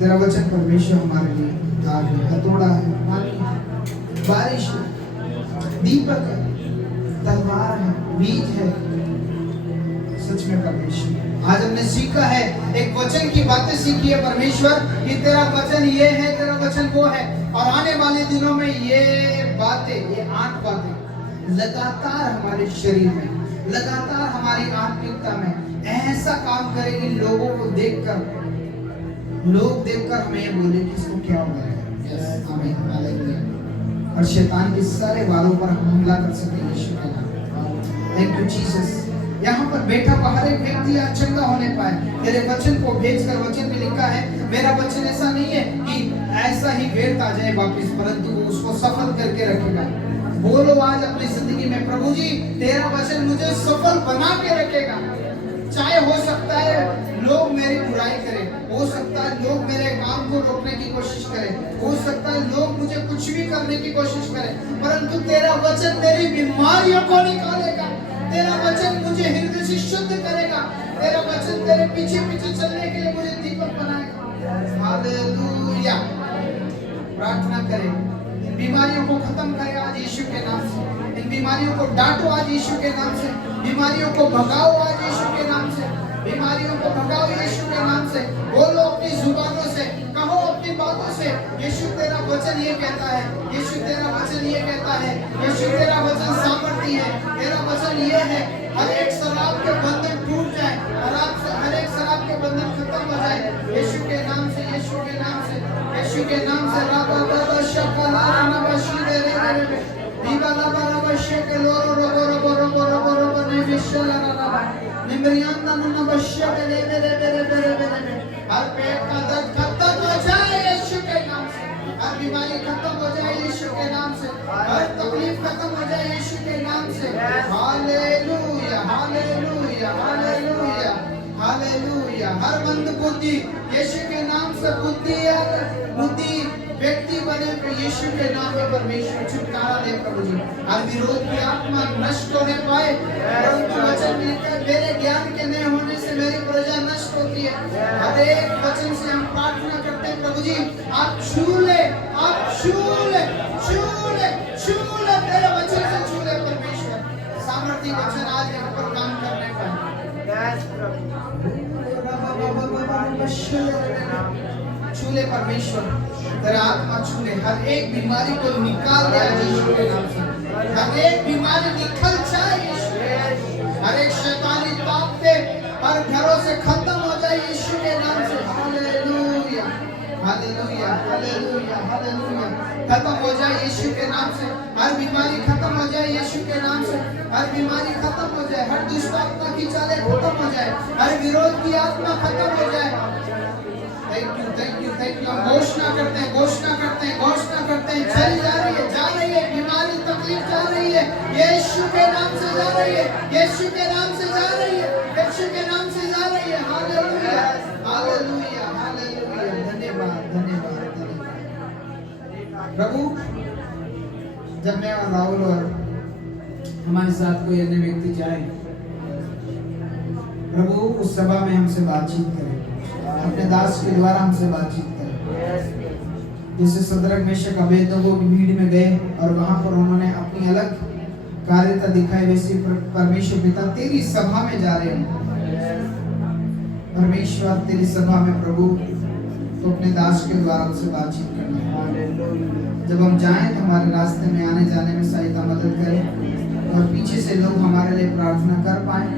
तेरा वचन परमेश्वर हमारे लिए धार है, हथौड़ा है, पानी है, बारिश है, दीपक है, तलवार है, बीज है। सच में परमेश्वर, आज हमने सीखा है, एक वचन की बातें सीखी है परमेश्वर कि तेरा वचन ये है, तेरा वचन वो है, और आने वाले दिनों में ये बातें, ये 8 बातें लगातार हमारे शरीर में, लगातार हमारी आत्मिकता में ऐसा काम करेगी, लोगों को देखकर, लोग देखकर हमें ये बोले कि इसको क्या हो गया है। आमीन। हालेलुया। और शैतान के सारे वालों पर हम हमला कर सके यीशु के नाम। Thank you Jesus. यहाँ पर बैठा हुआ हर एक व्यक्ति आज चंगा होने पाए तेरे वचन को भेजकर। वचन में लिखा है, मेरा वचन ऐसा नहीं है कि ऐसा ही व्यर्थ आ जाए वापस, परंतु वो उसको सफल करके रखेगा। बोलो आज अपनी जिंदगी में, प्रभु जी तेरा वचन मुझे सफल बना के रखेगा। चाहे हो सकता है लोग मेरी बुराई करें, हो सकता है लोग मेरे काम को रोकने की कोशिश करें, हो सकता है लोग मुझे कुछ भी करने की कोशिश करें, परंतु तेरा वचन मेरी बीमारियों को निकालेगा। तेरा वचन मुझे हृदय से शुद्ध करेगा। तेरा वचन तेरे पीछे पीछे चलने के लिए मुझे दीपक बनाएगा। हालेलुया। प्रार्थना करें, इन बीमारियों को खत्म करे आज यीशु के नाम से। इन बीमारियों को डांटो आज यीशु के नाम से। बीमारियों को भगाओ आज यीशु के नाम से। बीमारियों को भगाओ यीशु के नाम से। बोलो अपनी जुबानों से, कहो अपनी बातों से, यीशु तेरा वचन ये कहता है, यीशु तेरा वचन ये कहता है, यीशु तेरा वचन सामर्थी है, तेरा वचन ये है। हर एक शराब के बंधन टूट जाए, हर एक शराब के बंधन खत्म हो जाए यीशु के नाम से, यीशु के नाम से, यीशु के नाम से। राबा बाबा शक्ला राना बशी दे रे रे दीवा लाबा राबा शेक लोरो रोबो रोबो रोबो रोबो रोबो ने विशल राबा निम्रियान ना बशी दे रे रे रे रे रे। हर पेट का दर्द खत्म हो जाए यीशु के नाम से। हर बीमारी खत्म हो जाए यीशु के नाम से। हर तकलीफ खत्म हो जाए यीशु के नाम से। Hallelujah, hallelujah, hallelujah, hallelujah. हर मंद बुद्धि यीशु के नाम से बुद्धि व्यक्ति बने तो यीशु के नाम में परमेश्वर छुटकारा दे प्रभु जी। हर विरोध की आत्मा नष्ट होने पाए, परंतु वचन में लिखा है, मेरे ज्ञान के न होने से मेरी प्रजा नष्ट होती है। हर एक वचन से हम प्रार्थना करते हैं प्रभु जी, आप छू ले, आप छू ले, छू ले, छू ले, तेरे वचन से छू ले परमेश्वर। सामर्थी वचन आज यहाँ पर काम करने पाए। छू ले परमेश्वर, तेरा आत्मा छू ले, हर एक बीमारी को निकाल दे यीशु के नाम से। हर एक बीमारी निकल जाए यीशु। हर एक शैतानी ताकतें हर घरों से खत्म हो जाए यीशु के नाम से। Hallelujah, hallelujah, hallelujah, hallelujah. खत्म हो जाए यीशु के नाम से। हर बीमारी खत्म हो जाए यीशु के नाम से। हर बीमारी खत्म हो जाए, हर दुष्ट आत्मा की चालें खत्म हो जाए, हर विरोध की आत्मा खत्म हो जाए। Thank you, thank you, thank you. हम घोषणा करते हैं, घोषणा करते हैं, घोषणा करते हैं, चली जा रही है, जा रही है, बीमारी तकलीफ जा रही है, यीशु के नाम से जा रही है, यीशु के नाम से जा रही है, यीशु के नाम से जा रही है। Hallelujah, hallelujah, hallelujah. धन्यवाद, धन्यवाद, धन्यवाद प्रभु। जब मैं और राहुल और हमारे साथ कोई अन्य व्यक्ति जाए प्रभु, उस सभा में हमसे बातचीत करें, अपने दास के द्वारा हमसे बातचीत करें। जैसे सदरक मेशक अबेदनगो की भीड़ में गए और वहां पर उन्होंने अपनी अलग कार्यता दिखाई, वैसे परमेश्वर पिता तेरी सभा में जा रहे हैं। परमेश्वर तेरी सभा में प्रभु तो अपने दास के द्वारा हमसे बातचीत करना है। जब हम जाएं तो हमारे रास्ते में आने जाने में सहायता मदद करें, और पीछे से लोग हमारे लिए प्रार्थना कर पाए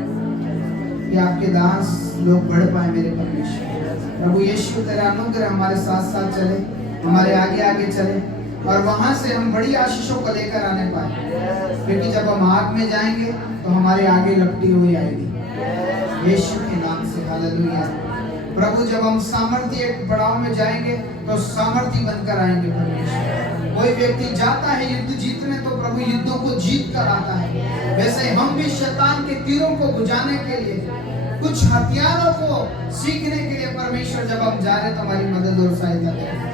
कि आपके दास लोग बढ़ पाए। मेरे परमेश्वर प्रभु यीशु, तेरा अनुग्रह हमारे साथ साथ चले, हमारे आगे आगे चले, और वहां से हम बड़ी आशीषों को लेकर आने पाए, क्योंकि जब हम आग में जाएंगे तो हमारे आगे लपटी हुई आएगी यीशु के नाम से। हालेलुया, प्रभु जब हम सामर्थ्य एक पड़ाव में जाएंगे तो सामर्थ्य बनकर आएंगे परमेश्वर। कोई व्यक्ति जाता है युद्ध जीतने तो प्रभु युद्धों को जीत कर आता है। वैसे हम भी शैतान के तीरों को बुझाने के लिए, कुछ हथियारों को सीखने के लिए परमेश्वर जब हम जा रहे तो हमारी मदद और सहायता करें।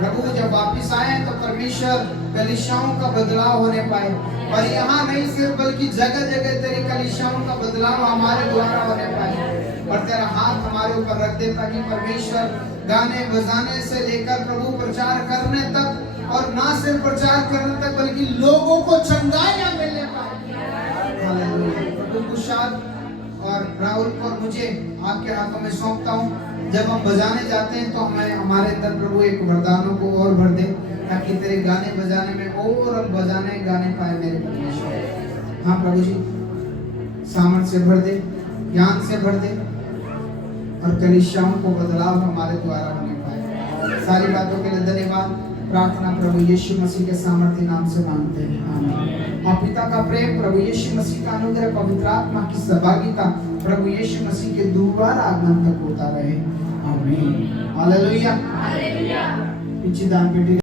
प्रभु जब वापिस आए तो परमेश्वर कलीसियाओं का बदलाव होने पाए। और यहाँ नहीं सिर्फ बल्कि जगह जगह तेरी कलीसियाओं का बदलाव हमारे द्वारा होने पाए। और तेरा हाथ हमारे ऊपर रख दे ताकि परमेश्वर गाने बजाने से लेकर प्रभु प्रचार करने तक, और ना सिर्फ प्रचार करने तक बल्कि लोगों को चंगाइयां मिलने पाए। हालेलुया। प्रभु कुशाल और राहुल और मुझे आपके हाथों में सौंपता हूँ। जब हम बजाने जाते हैं तो हमें हमारे अंदर प्रभु एक वरदानों को और भर दे ताकि तेरे गाने बजाने में और हम बजाने गाने पाए मेरे परमेश्वर। हाँ प्रभु जी, सामर्थ से भर दे, ज्ञान से भर दे, और कलीसियाओं को बदलाव हमारे द्वारा होने पाए। सारी बातों के लिए धन्यवाद। प्रार्थना प्रभु यीशु मसीह के सामर्थ्य नाम से मांगते हैं, आमीन। और पिता का प्रेम, प्रभु यीशु मसीह का अनुग्रह, पवित्र आत्मा की सहभागिता प्रभु यीशु मसीह के दोबारा आगमन तक होता रहे, आमीन। हालेलुया। पीछे दान पेटी